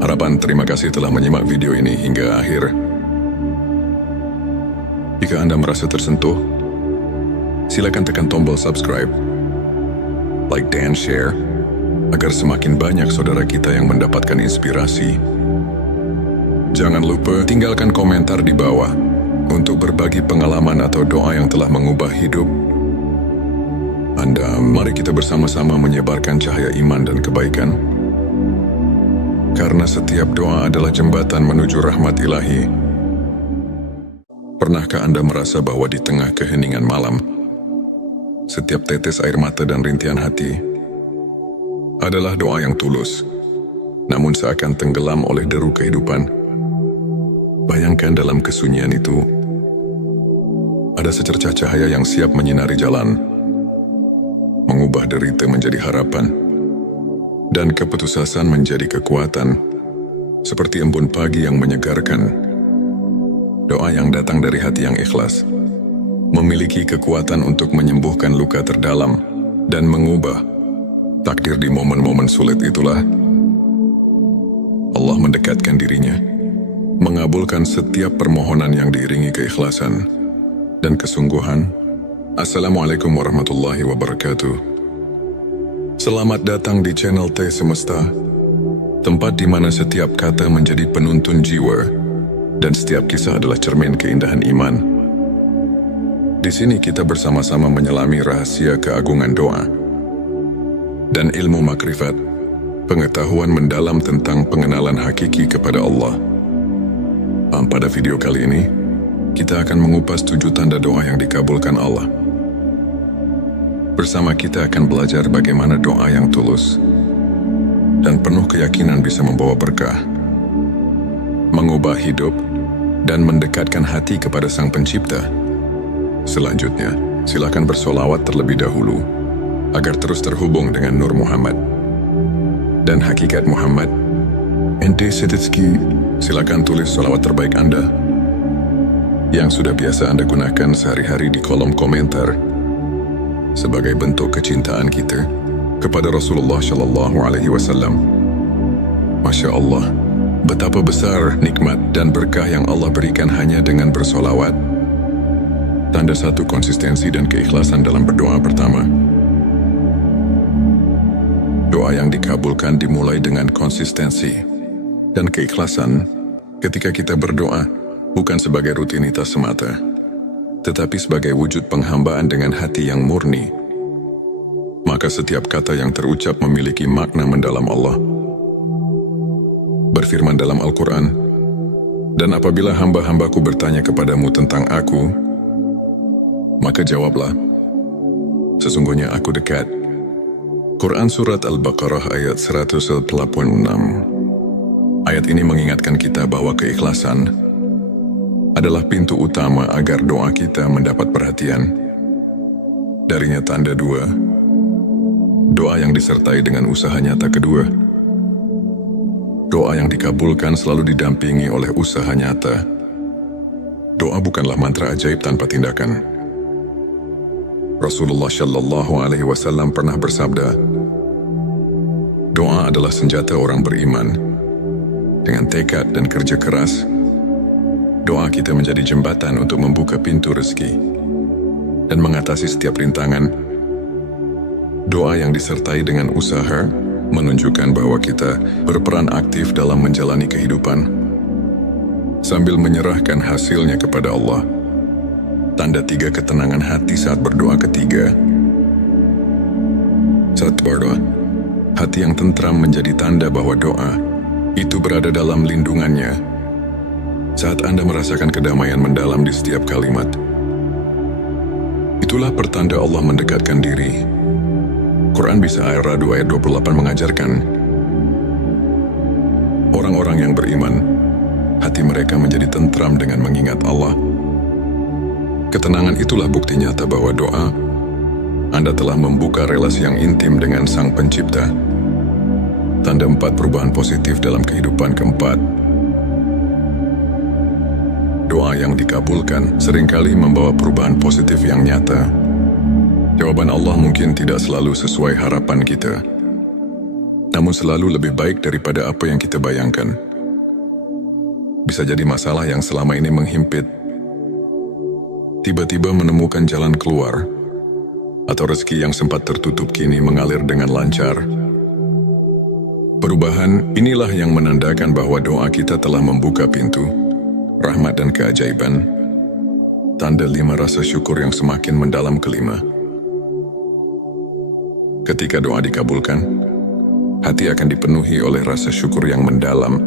harapan. Terima kasih telah menyimak video ini hingga akhir. Jika Anda merasa tersentuh, silakan tekan tombol subscribe, like dan share, agar semakin banyak saudara kita yang mendapatkan inspirasi. Jangan lupa tinggalkan komentar di bawah untuk berbagi pengalaman atau doa yang telah mengubah hidup Anda. Mari kita bersama-sama menyebarkan cahaya iman dan kebaikan, karena setiap doa adalah jembatan menuju rahmat ilahi. Pernahkah Anda merasa bahwa di tengah keheningan malam, setiap tetes air mata dan rintihan hati adalah doa yang tulus, namun seakan tenggelam oleh deru kehidupan? Bayangkan dalam kesunyian itu, ada secercah cahaya yang siap menyinari jalan, mengubah derita menjadi harapan, dan keputusasaan menjadi kekuatan, seperti embun pagi yang menyegarkan. Doa yang datang dari hati yang ikhlas memiliki kekuatan untuk menyembuhkan luka terdalam dan mengubah takdir. Di momen-momen sulit itulah Allah mendekatkan dirinya, mengabulkan setiap permohonan yang diiringi keikhlasan dan kesungguhan. Assalamualaikum warahmatullahi wabarakatuh. Selamat datang di channel T Semesta, tempat di mana setiap kata menjadi penuntun jiwa dan setiap kisah adalah cermin keindahan iman. Di sini kita bersama-sama menyelami rahasia keagungan doa dan ilmu makrifat, pengetahuan mendalam tentang pengenalan hakiki kepada Allah. Pada video kali ini, kita akan mengupas 7 tanda doa yang dikabulkan Allah. Bersama kita akan belajar bagaimana doa yang tulus dan penuh keyakinan bisa membawa berkah, mengubah hidup, dan mendekatkan hati kepada Sang Pencipta. Selanjutnya, silakan bersolawat terlebih dahulu agar terus terhubung dengan Nur Muhammad dan hakikat Muhammad Ente Setitski, silakan tulis salawat terbaik Anda yang sudah biasa Anda gunakan sehari-hari di kolom komentar sebagai bentuk kecintaan kita kepada Rasulullah Shallallahu Alaihi Wasallam. Masya Allah, betapa besar nikmat dan berkah yang Allah berikan hanya dengan bersolawat. Tanda satu konsistensi dan keikhlasan dalam berdoa pertama. Doa yang dikabulkan dimulai dengan konsistensi dan keikhlasan ketika kita berdoa bukan sebagai rutinitas semata, tetapi sebagai wujud penghambaan dengan hati yang murni. Maka setiap kata yang terucap memiliki makna mendalam. Allah berfirman dalam Al-Quran, "Dan apabila hamba-hambaku bertanya kepadamu tentang aku, maka jawablah, sesungguhnya aku dekat." Quran Surat Al-Baqarah ayat 186. Ayat ini mengingatkan kita bahwa keikhlasan adalah pintu utama agar doa kita mendapat perhatian. Darinya tanda dua, doa yang disertai dengan usaha nyata kedua. Doa yang dikabulkan selalu didampingi oleh usaha nyata. Doa bukanlah mantra ajaib tanpa tindakan. Rasulullah Shallallahu Alaihi Wasallam pernah bersabda, doa adalah senjata orang beriman. Dengan tekad dan kerja keras, doa kita menjadi jembatan untuk membuka pintu rezeki dan mengatasi setiap rintangan. Doa yang disertai dengan usaha menunjukkan bahwa kita berperan aktif dalam menjalani kehidupan sambil menyerahkan hasilnya kepada Allah. Tanda tiga ketenangan hati saat berdoa ketiga. Saat berdoa, hati yang tentram menjadi tanda bahwa doa itu berada dalam lindungannya. Saat Anda merasakan kedamaian mendalam di setiap kalimat, itulah pertanda Allah mendekatkan diri. Quran Bisa Ar-Ra'd ayat 28 mengajarkan, orang-orang yang beriman, hati mereka menjadi tentram dengan mengingat Allah. Ketenangan itulah bukti nyata bahwa doa Anda telah membuka relasi yang intim dengan Sang Pencipta. Tanda 4 perubahan positif dalam kehidupan. Keempat, doa yang dikabulkan seringkali membawa perubahan positif yang nyata. Jawaban Allah mungkin tidak selalu sesuai harapan kita, namun selalu lebih baik daripada apa yang kita bayangkan. Bisa jadi masalah yang selama ini menghimpit tiba-tiba menemukan jalan keluar, atau rezeki yang sempat tertutup kini mengalir dengan lancar. Perubahan inilah yang menandakan bahwa doa kita telah membuka pintu rahmat dan keajaiban. Tanda 5 rasa syukur yang semakin mendalam. Kelima, ketika doa dikabulkan, hati akan dipenuhi oleh rasa syukur yang mendalam.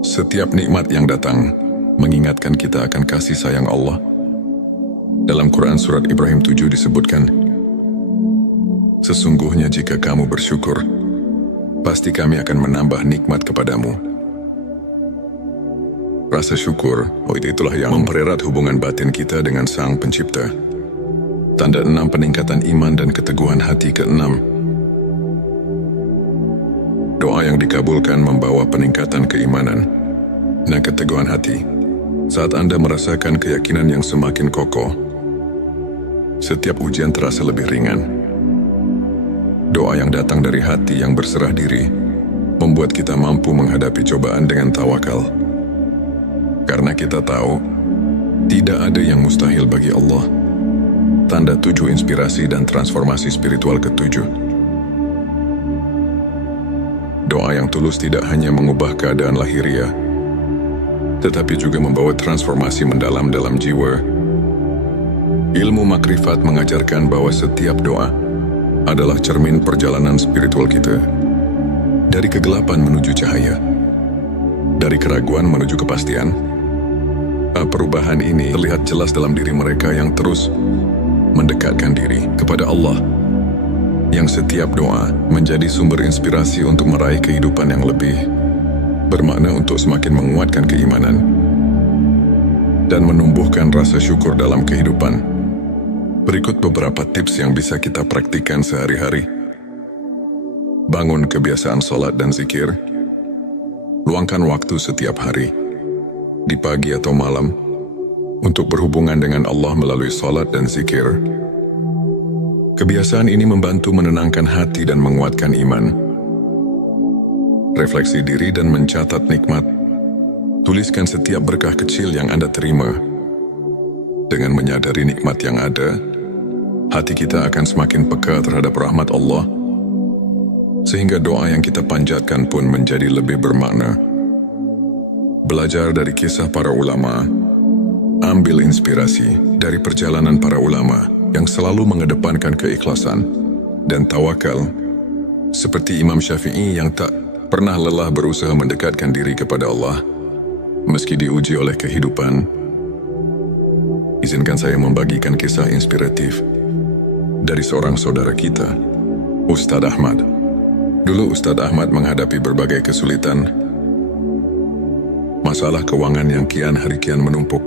Setiap nikmat yang datang mengingatkan kita akan kasih sayang Allah. Dalam Quran Surat Ibrahim 7 disebutkan, sesungguhnya jika kamu bersyukur, pasti kami akan menambah nikmat kepadamu. Rasa syukur, itulah yang mempererat hubungan batin kita dengan Sang Pencipta. Tanda 6 peningkatan iman dan keteguhan hati. Keenam, doa yang dikabulkan membawa peningkatan keimanan dan keteguhan hati. Saat Anda merasakan keyakinan yang semakin kokoh, setiap ujian terasa lebih ringan. Doa yang datang dari hati yang berserah diri membuat kita mampu menghadapi cobaan dengan tawakal. Karena kita tahu, tidak ada yang mustahil bagi Allah. Tanda 7 inspirasi dan transformasi spiritual. Ketujuh, doa yang tulus tidak hanya mengubah keadaan lahiriah, tetapi juga membawa transformasi mendalam dalam jiwa. Ilmu makrifat mengajarkan bahwa setiap doa adalah cermin perjalanan spiritual kita. Dari kegelapan menuju cahaya, dari keraguan menuju kepastian. Perubahan ini terlihat jelas dalam diri mereka yang terus mendekatkan diri kepada Allah, yang setiap doa menjadi sumber inspirasi untuk meraih kehidupan yang lebih bermakna, untuk semakin menguatkan keimanan dan menumbuhkan rasa syukur dalam kehidupan. Berikut beberapa tips yang bisa kita praktikkan sehari-hari. Bangun kebiasaan sholat dan zikir. Luangkan waktu setiap hari, di pagi atau malam, untuk berhubungan dengan Allah melalui salat dan zikir. Kebiasaan ini membantu menenangkan hati dan menguatkan iman. Refleksi diri dan mencatat nikmat. Tuliskan setiap berkah kecil yang Anda terima. Dengan menyadari nikmat yang ada, hati kita akan semakin peka terhadap rahmat Allah, sehingga doa yang kita panjatkan pun menjadi lebih bermakna. Belajar dari kisah para ulama, ambil inspirasi dari perjalanan para ulama yang selalu mengedepankan keikhlasan dan tawakal, seperti Imam Syafi'i yang tak pernah lelah berusaha mendekatkan diri kepada Allah, meski diuji oleh kehidupan. Izinkan saya membagikan kisah inspiratif dari seorang saudara kita, Ustadz Ahmad. Dulu Ustadz Ahmad menghadapi berbagai kesulitan, masalah keuangan yang kian hari kian menumpuk,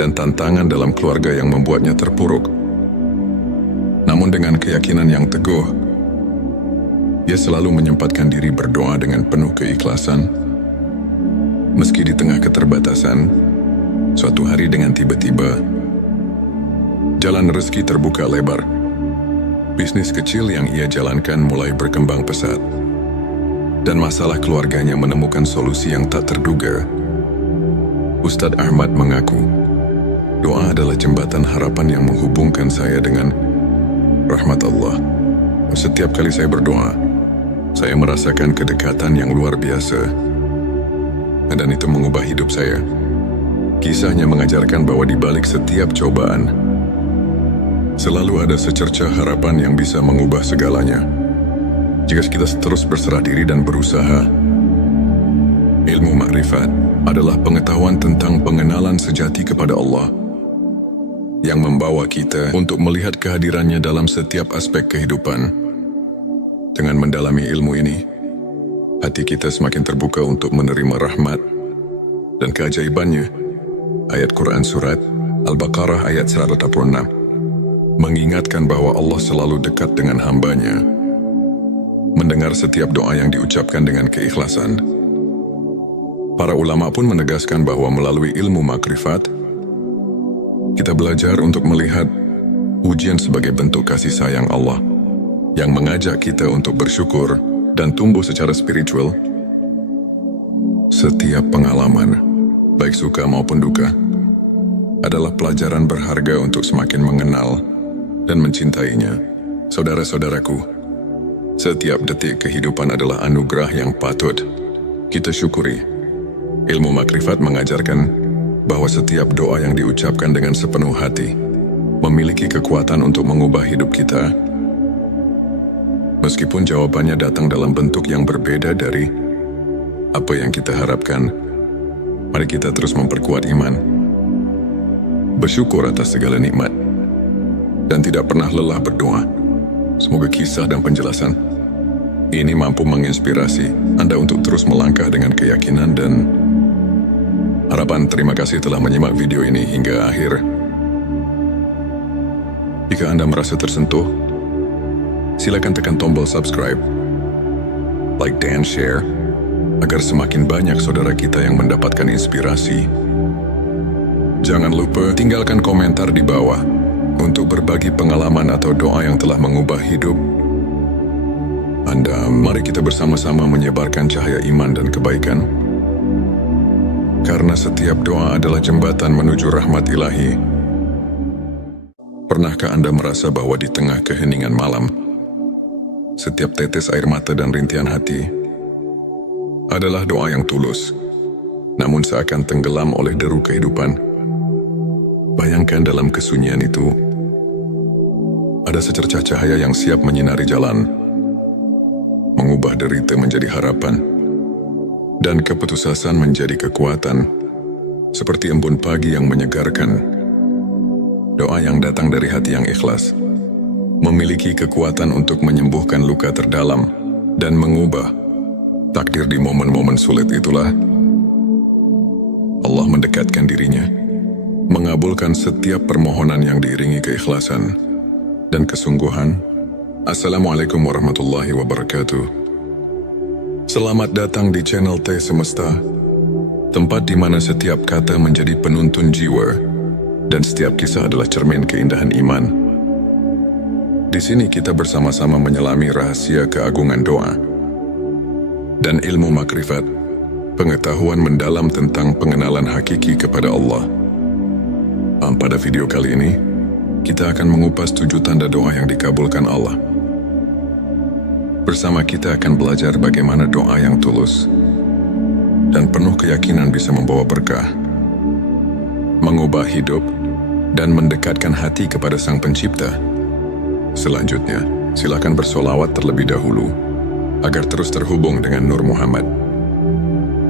dan tantangan dalam keluarga yang membuatnya terpuruk. Namun dengan keyakinan yang teguh, ia selalu menyempatkan diri berdoa dengan penuh keikhlasan. Meski di tengah keterbatasan, suatu hari dengan tiba-tiba, jalan rezeki terbuka lebar. Bisnis kecil yang ia jalankan mulai berkembang pesat, dan masalah keluarganya menemukan solusi yang tak terduga. Ustadz Ahmad mengaku, doa adalah jembatan harapan yang menghubungkan saya dengan rahmat Allah. Setiap kali saya berdoa, saya merasakan kedekatan yang luar biasa, dan itu mengubah hidup saya. Kisahnya mengajarkan bahwa di balik setiap cobaan, selalu ada secercah harapan yang bisa mengubah segalanya. Jika kita terus berserah diri dan berusaha. Ilmu makrifat adalah pengetahuan tentang pengenalan sejati kepada Allah, yang membawa kita untuk melihat kehadirannya dalam setiap aspek kehidupan. Dengan mendalami ilmu ini, hati kita semakin terbuka untuk menerima rahmat dan keajaibannya. Ayat Quran Surat Al-Baqarah ayat 186 mengingatkan bahwa Allah selalu dekat dengan hambanya, mendengar setiap doa yang diucapkan dengan keikhlasan. Para ulama pun menegaskan bahwa melalui ilmu makrifat, kita belajar untuk melihat ujian sebagai bentuk kasih sayang Allah, yang mengajak kita untuk bersyukur dan tumbuh secara spiritual. Setiap pengalaman, baik suka maupun duka, adalah pelajaran berharga untuk semakin mengenal dan mencintainya. Saudara-saudaraku, setiap detik kehidupan adalah anugerah yang patut kita syukuri. Ilmu makrifat mengajarkan bahwa setiap doa yang diucapkan dengan sepenuh hati memiliki kekuatan untuk mengubah hidup kita. Meskipun jawabannya datang dalam bentuk yang berbeda dari apa yang kita harapkan, mari kita terus memperkuat iman, bersyukur atas segala nikmat, dan tidak pernah lelah berdoa. Semoga kisah dan penjelasan ini mampu menginspirasi Anda untuk terus melangkah dengan keyakinan dan harapan. Terima kasih telah menyimak video ini hingga akhir. Jika Anda merasa tersentuh, silakan tekan tombol subscribe, like dan share, agar semakin banyak saudara kita yang mendapatkan inspirasi. Jangan lupa tinggalkan komentar di bawah untuk berbagi pengalaman atau doa yang telah mengubah hidup Anda. Mari kita bersama-sama menyebarkan cahaya iman dan kebaikan, karena setiap doa adalah jembatan menuju rahmat ilahi. Pernahkah Anda merasa bahwa di tengah keheningan malam, setiap tetes air mata dan rintihan hati adalah doa yang tulus, namun seakan tenggelam oleh deru kehidupan? Bayangkan dalam kesunyian itu, ada secercah cahaya yang siap menyinari jalan, mengubah derita menjadi harapan, dan keputusasaan menjadi kekuatan, seperti embun pagi yang menyegarkan. Doa yang datang dari hati yang ikhlas memiliki kekuatan untuk menyembuhkan luka terdalam dan mengubah takdir. Di momen-momen sulit itulah Allah mendekatkan dirinya, mengabulkan setiap permohonan yang diiringi keikhlasan dan kesungguhan. Assalamualaikum warahmatullahi wabarakatuh. Selamat datang di channel T Semesta, tempat di mana setiap kata menjadi penuntun jiwa dan setiap kisah adalah cermin keindahan iman. Di sini kita bersama-sama menyelami rahasia keagungan doa dan ilmu makrifat, pengetahuan mendalam tentang pengenalan hakiki kepada Allah. Pada video kali ini, kita akan mengupas 7 tanda doa yang dikabulkan Allah. Bersama kita akan belajar bagaimana doa yang tulus dan penuh keyakinan bisa membawa berkah, mengubah hidup, dan mendekatkan hati kepada Sang Pencipta. Selanjutnya, silakan bersolawat terlebih dahulu agar terus terhubung dengan Nur Muhammad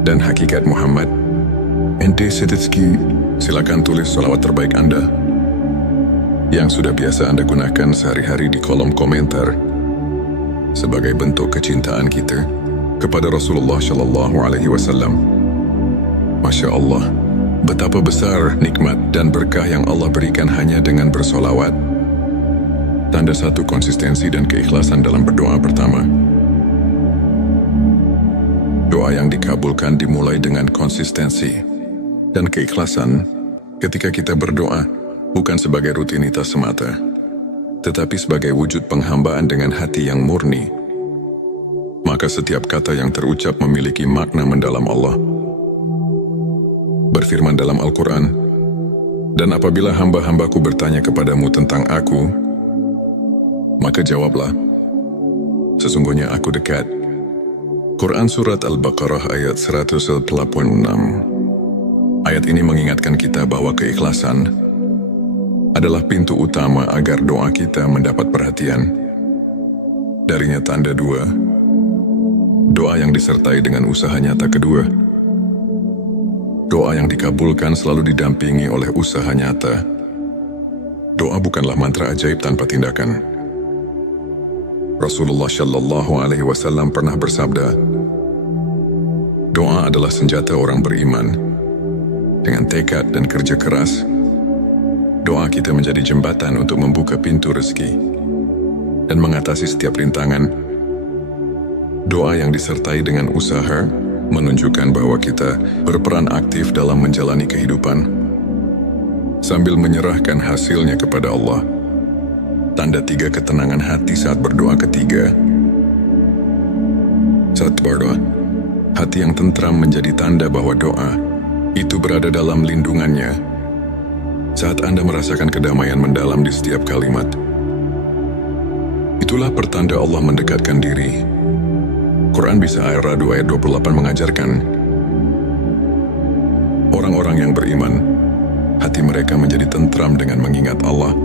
dan hakikat Muhammad. Ente Setitski, silakan tulis solawat terbaik Anda yang sudah biasa Anda gunakan sehari-hari di kolom komentar sebagai bentuk kecintaan kita kepada Rasulullah Shallallahu Alaihi Wasallam. Masya Allah, betapa besar nikmat dan berkah yang Allah berikan hanya dengan bersolawat. Tanda 1, konsistensi dan keikhlasan dalam berdoa. Pertama, doa yang dikabulkan dimulai dengan konsistensi dan keikhlasan. Ketika kita berdoa bukan sebagai rutinitas semata, tetapi sebagai wujud penghambaan dengan hati yang murni, maka setiap kata yang terucap memiliki makna mendalam. Allah berfirman dalam Al-Quran, "Dan apabila hamba-hambaku bertanya kepadamu tentang aku, maka jawablah, sesungguhnya aku dekat." Quran Surat Al-Baqarah ayat 186. Ayat ini mengingatkan kita bahwa keikhlasan adalah pintu utama agar doa kita mendapat perhatian. Darinya tanda 2, doa yang disertai dengan usaha nyata. Kedua, doa yang dikabulkan selalu didampingi oleh usaha nyata. Doa bukanlah mantra ajaib tanpa tindakan. Rasulullah Shallallahu Alaihi Wasallam pernah bersabda, doa adalah senjata orang beriman. Dengan tekad dan kerja keras, doa kita menjadi jembatan untuk membuka pintu rezeki dan mengatasi setiap rintangan. Doa yang disertai dengan usaha menunjukkan bahwa kita berperan aktif dalam menjalani kehidupan sambil menyerahkan hasilnya kepada Allah. Tanda 3, ketenangan hati saat berdoa. Ketiga, saat berdoa, hati yang tentram menjadi tanda bahwa doa itu berada dalam lindungannya. Saat Anda merasakan kedamaian mendalam di setiap kalimat, itulah pertanda Allah mendekatkan diri. Quran Bisa Ar-Ra'd ayat 28 mengajarkan, orang-orang yang beriman, hati mereka menjadi tentram dengan mengingat Allah.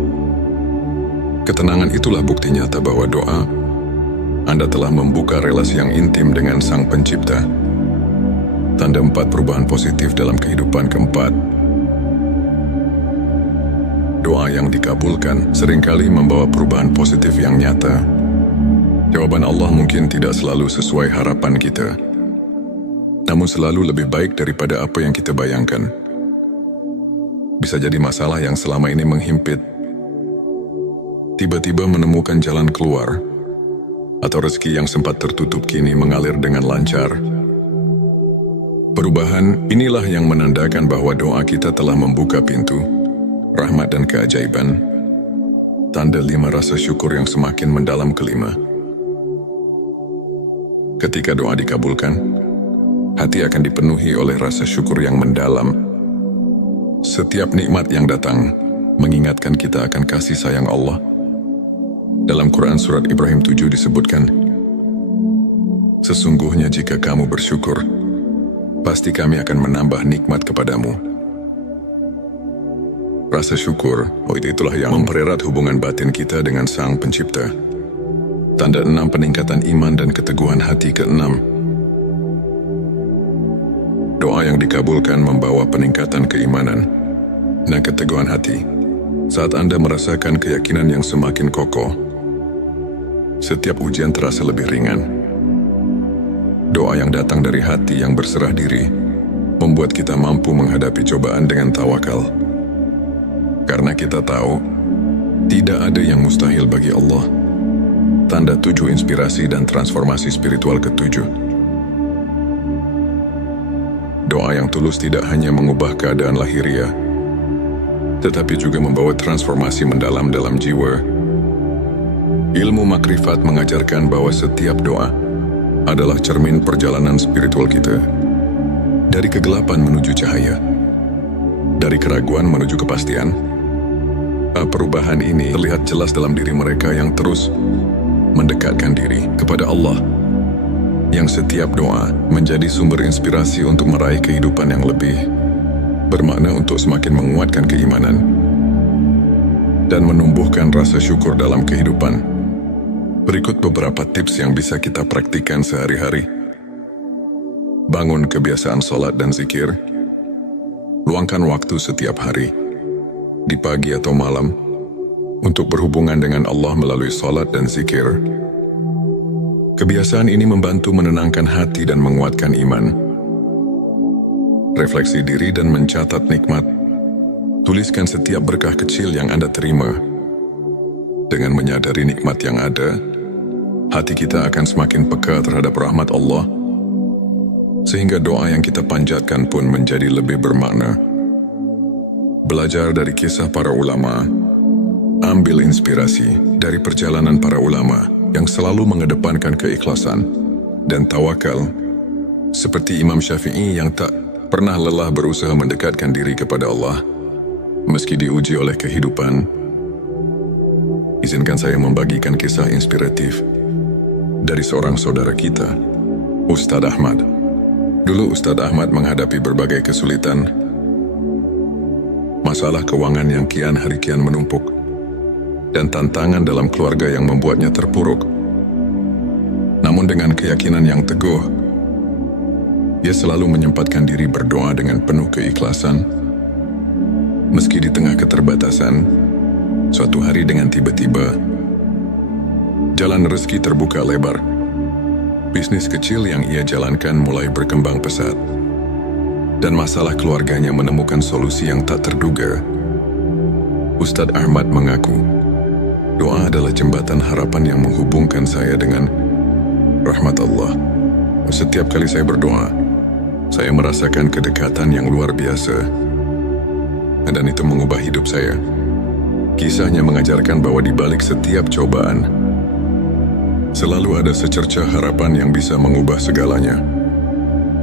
Ketenangan itulah bukti nyata bahwa doa Anda telah membuka relasi yang intim dengan Sang Pencipta. Tanda 4, perubahan positif dalam kehidupan. Keempat, doa yang dikabulkan seringkali membawa perubahan positif yang nyata. Jawaban Allah mungkin tidak selalu sesuai harapan kita, namun selalu lebih baik daripada apa yang kita bayangkan. Bisa jadi masalah yang selama ini menghimpit tiba-tiba menemukan jalan keluar, atau rezeki yang sempat tertutup kini mengalir dengan lancar. Perubahan inilah yang menandakan bahwa doa kita telah membuka pintu rahmat dan keajaiban. Tanda 5, rasa syukur yang semakin mendalam. Kelima, ketika doa dikabulkan, hati akan dipenuhi oleh rasa syukur yang mendalam. Setiap nikmat yang datang mengingatkan kita akan kasih sayang Allah. Dalam Quran Surat Ibrahim 7 disebutkan, sesungguhnya jika kamu bersyukur, pasti kami akan menambah nikmat kepadamu. Rasa syukur, itulah yang mempererat hubungan batin kita dengan Sang Pencipta. Tanda 6, peningkatan iman dan keteguhan hati. Keenam, doa yang dikabulkan membawa peningkatan keimanan dan keteguhan hati. Saat Anda merasakan keyakinan yang semakin kokoh, setiap ujian terasa lebih ringan. Doa yang datang dari hati yang berserah diri membuat kita mampu menghadapi cobaan dengan tawakal. Karena kita tahu, tidak ada yang mustahil bagi Allah. Tanda 7, inspirasi dan transformasi spiritual. Ketujuh, doa yang tulus tidak hanya mengubah keadaan lahiriah, tetapi juga membawa transformasi mendalam dalam jiwa. Ilmu makrifat mengajarkan bahwa setiap doa adalah cermin perjalanan spiritual kita. Dari kegelapan menuju cahaya, dari keraguan menuju kepastian. Perubahan ini terlihat jelas dalam diri mereka yang terus mendekatkan diri kepada Allah, yang setiap doa menjadi sumber inspirasi untuk meraih kehidupan yang lebih bermakna, untuk semakin menguatkan keimanan dan menumbuhkan rasa syukur dalam kehidupan. Berikut beberapa tips yang bisa kita praktikkan sehari-hari. Bangun kebiasaan sholat dan zikir. Luangkan waktu setiap hari, di pagi atau malam, untuk berhubungan dengan Allah melalui sholat dan zikir. Kebiasaan ini membantu menenangkan hati dan menguatkan iman. Refleksi diri dan mencatat nikmat. Tuliskan setiap berkah kecil yang Anda terima. Dengan menyadari nikmat yang ada, hati kita akan semakin peka terhadap rahmat Allah, sehingga doa yang kita panjatkan pun menjadi lebih bermakna. Belajar dari kisah para ulama. Ambil inspirasi dari perjalanan para ulama yang selalu mengedepankan keikhlasan dan tawakal, seperti Imam Syafi'i yang tak pernah lelah berusaha mendekatkan diri kepada Allah meski diuji oleh kehidupan. Izinkan saya membagikan kisah inspiratif dari seorang saudara kita, Ustadz Ahmad. Dulu Ustadz Ahmad menghadapi berbagai kesulitan, masalah keuangan yang kian hari kian menumpuk, dan tantangan dalam keluarga yang membuatnya terpuruk. Namun dengan keyakinan yang teguh, ia selalu menyempatkan diri berdoa dengan penuh keikhlasan. Meski di tengah keterbatasan, suatu hari dengan tiba-tiba, jalan rezeki terbuka lebar. Bisnis kecil yang ia jalankan mulai berkembang pesat, dan masalah keluarganya menemukan solusi yang tak terduga. Ustadz Ahmad mengaku, doa adalah jembatan harapan yang menghubungkan saya dengan rahmat Allah. Setiap kali saya berdoa, saya merasakan kedekatan yang luar biasa, dan itu mengubah hidup saya. Kisahnya mengajarkan bahwa di balik setiap cobaan, selalu ada secercah harapan yang bisa mengubah segalanya.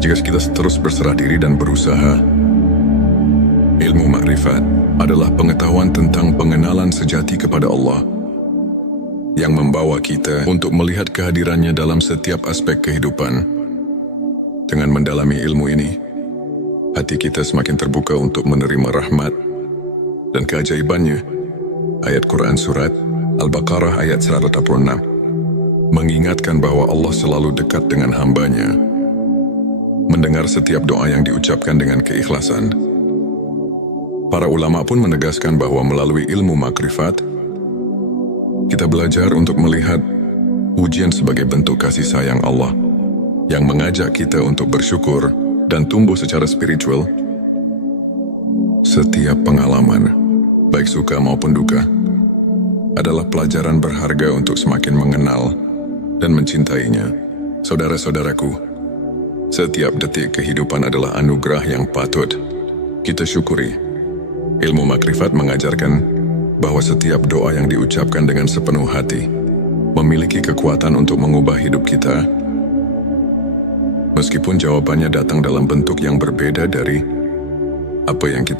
Jika kita terus berserah diri dan berusaha. Ilmu makrifat adalah pengetahuan tentang pengenalan sejati kepada Allah, yang membawa kita untuk melihat kehadirannya dalam setiap aspek kehidupan. Dengan mendalami ilmu ini, hati kita semakin terbuka untuk menerima rahmat dan keajaibannya. Ayat Quran Surat Al-Baqarah ayat 186 mengingatkan bahwa Allah selalu dekat dengan hambanya, mendengar setiap doa yang diucapkan dengan keikhlasan. Para ulama pun menegaskan bahwa melalui ilmu makrifat, kita belajar untuk melihat ujian sebagai bentuk kasih sayang Allah, yang mengajak kita untuk bersyukur dan tumbuh secara spiritual. Setiap pengalaman, baik suka maupun duka, adalah pelajaran berharga untuk semakin mengenal dan mencintainya. Saudara-saudaraku, setiap detik kehidupan adalah anugerah yang patut kita syukuri. Ilmu makrifat mengajarkan bahwa setiap doa yang diucapkan dengan sepenuh hati memiliki kekuatan untuk mengubah hidup kita, meskipun jawabannya datang dalam bentuk yang berbeda dari apa yang kita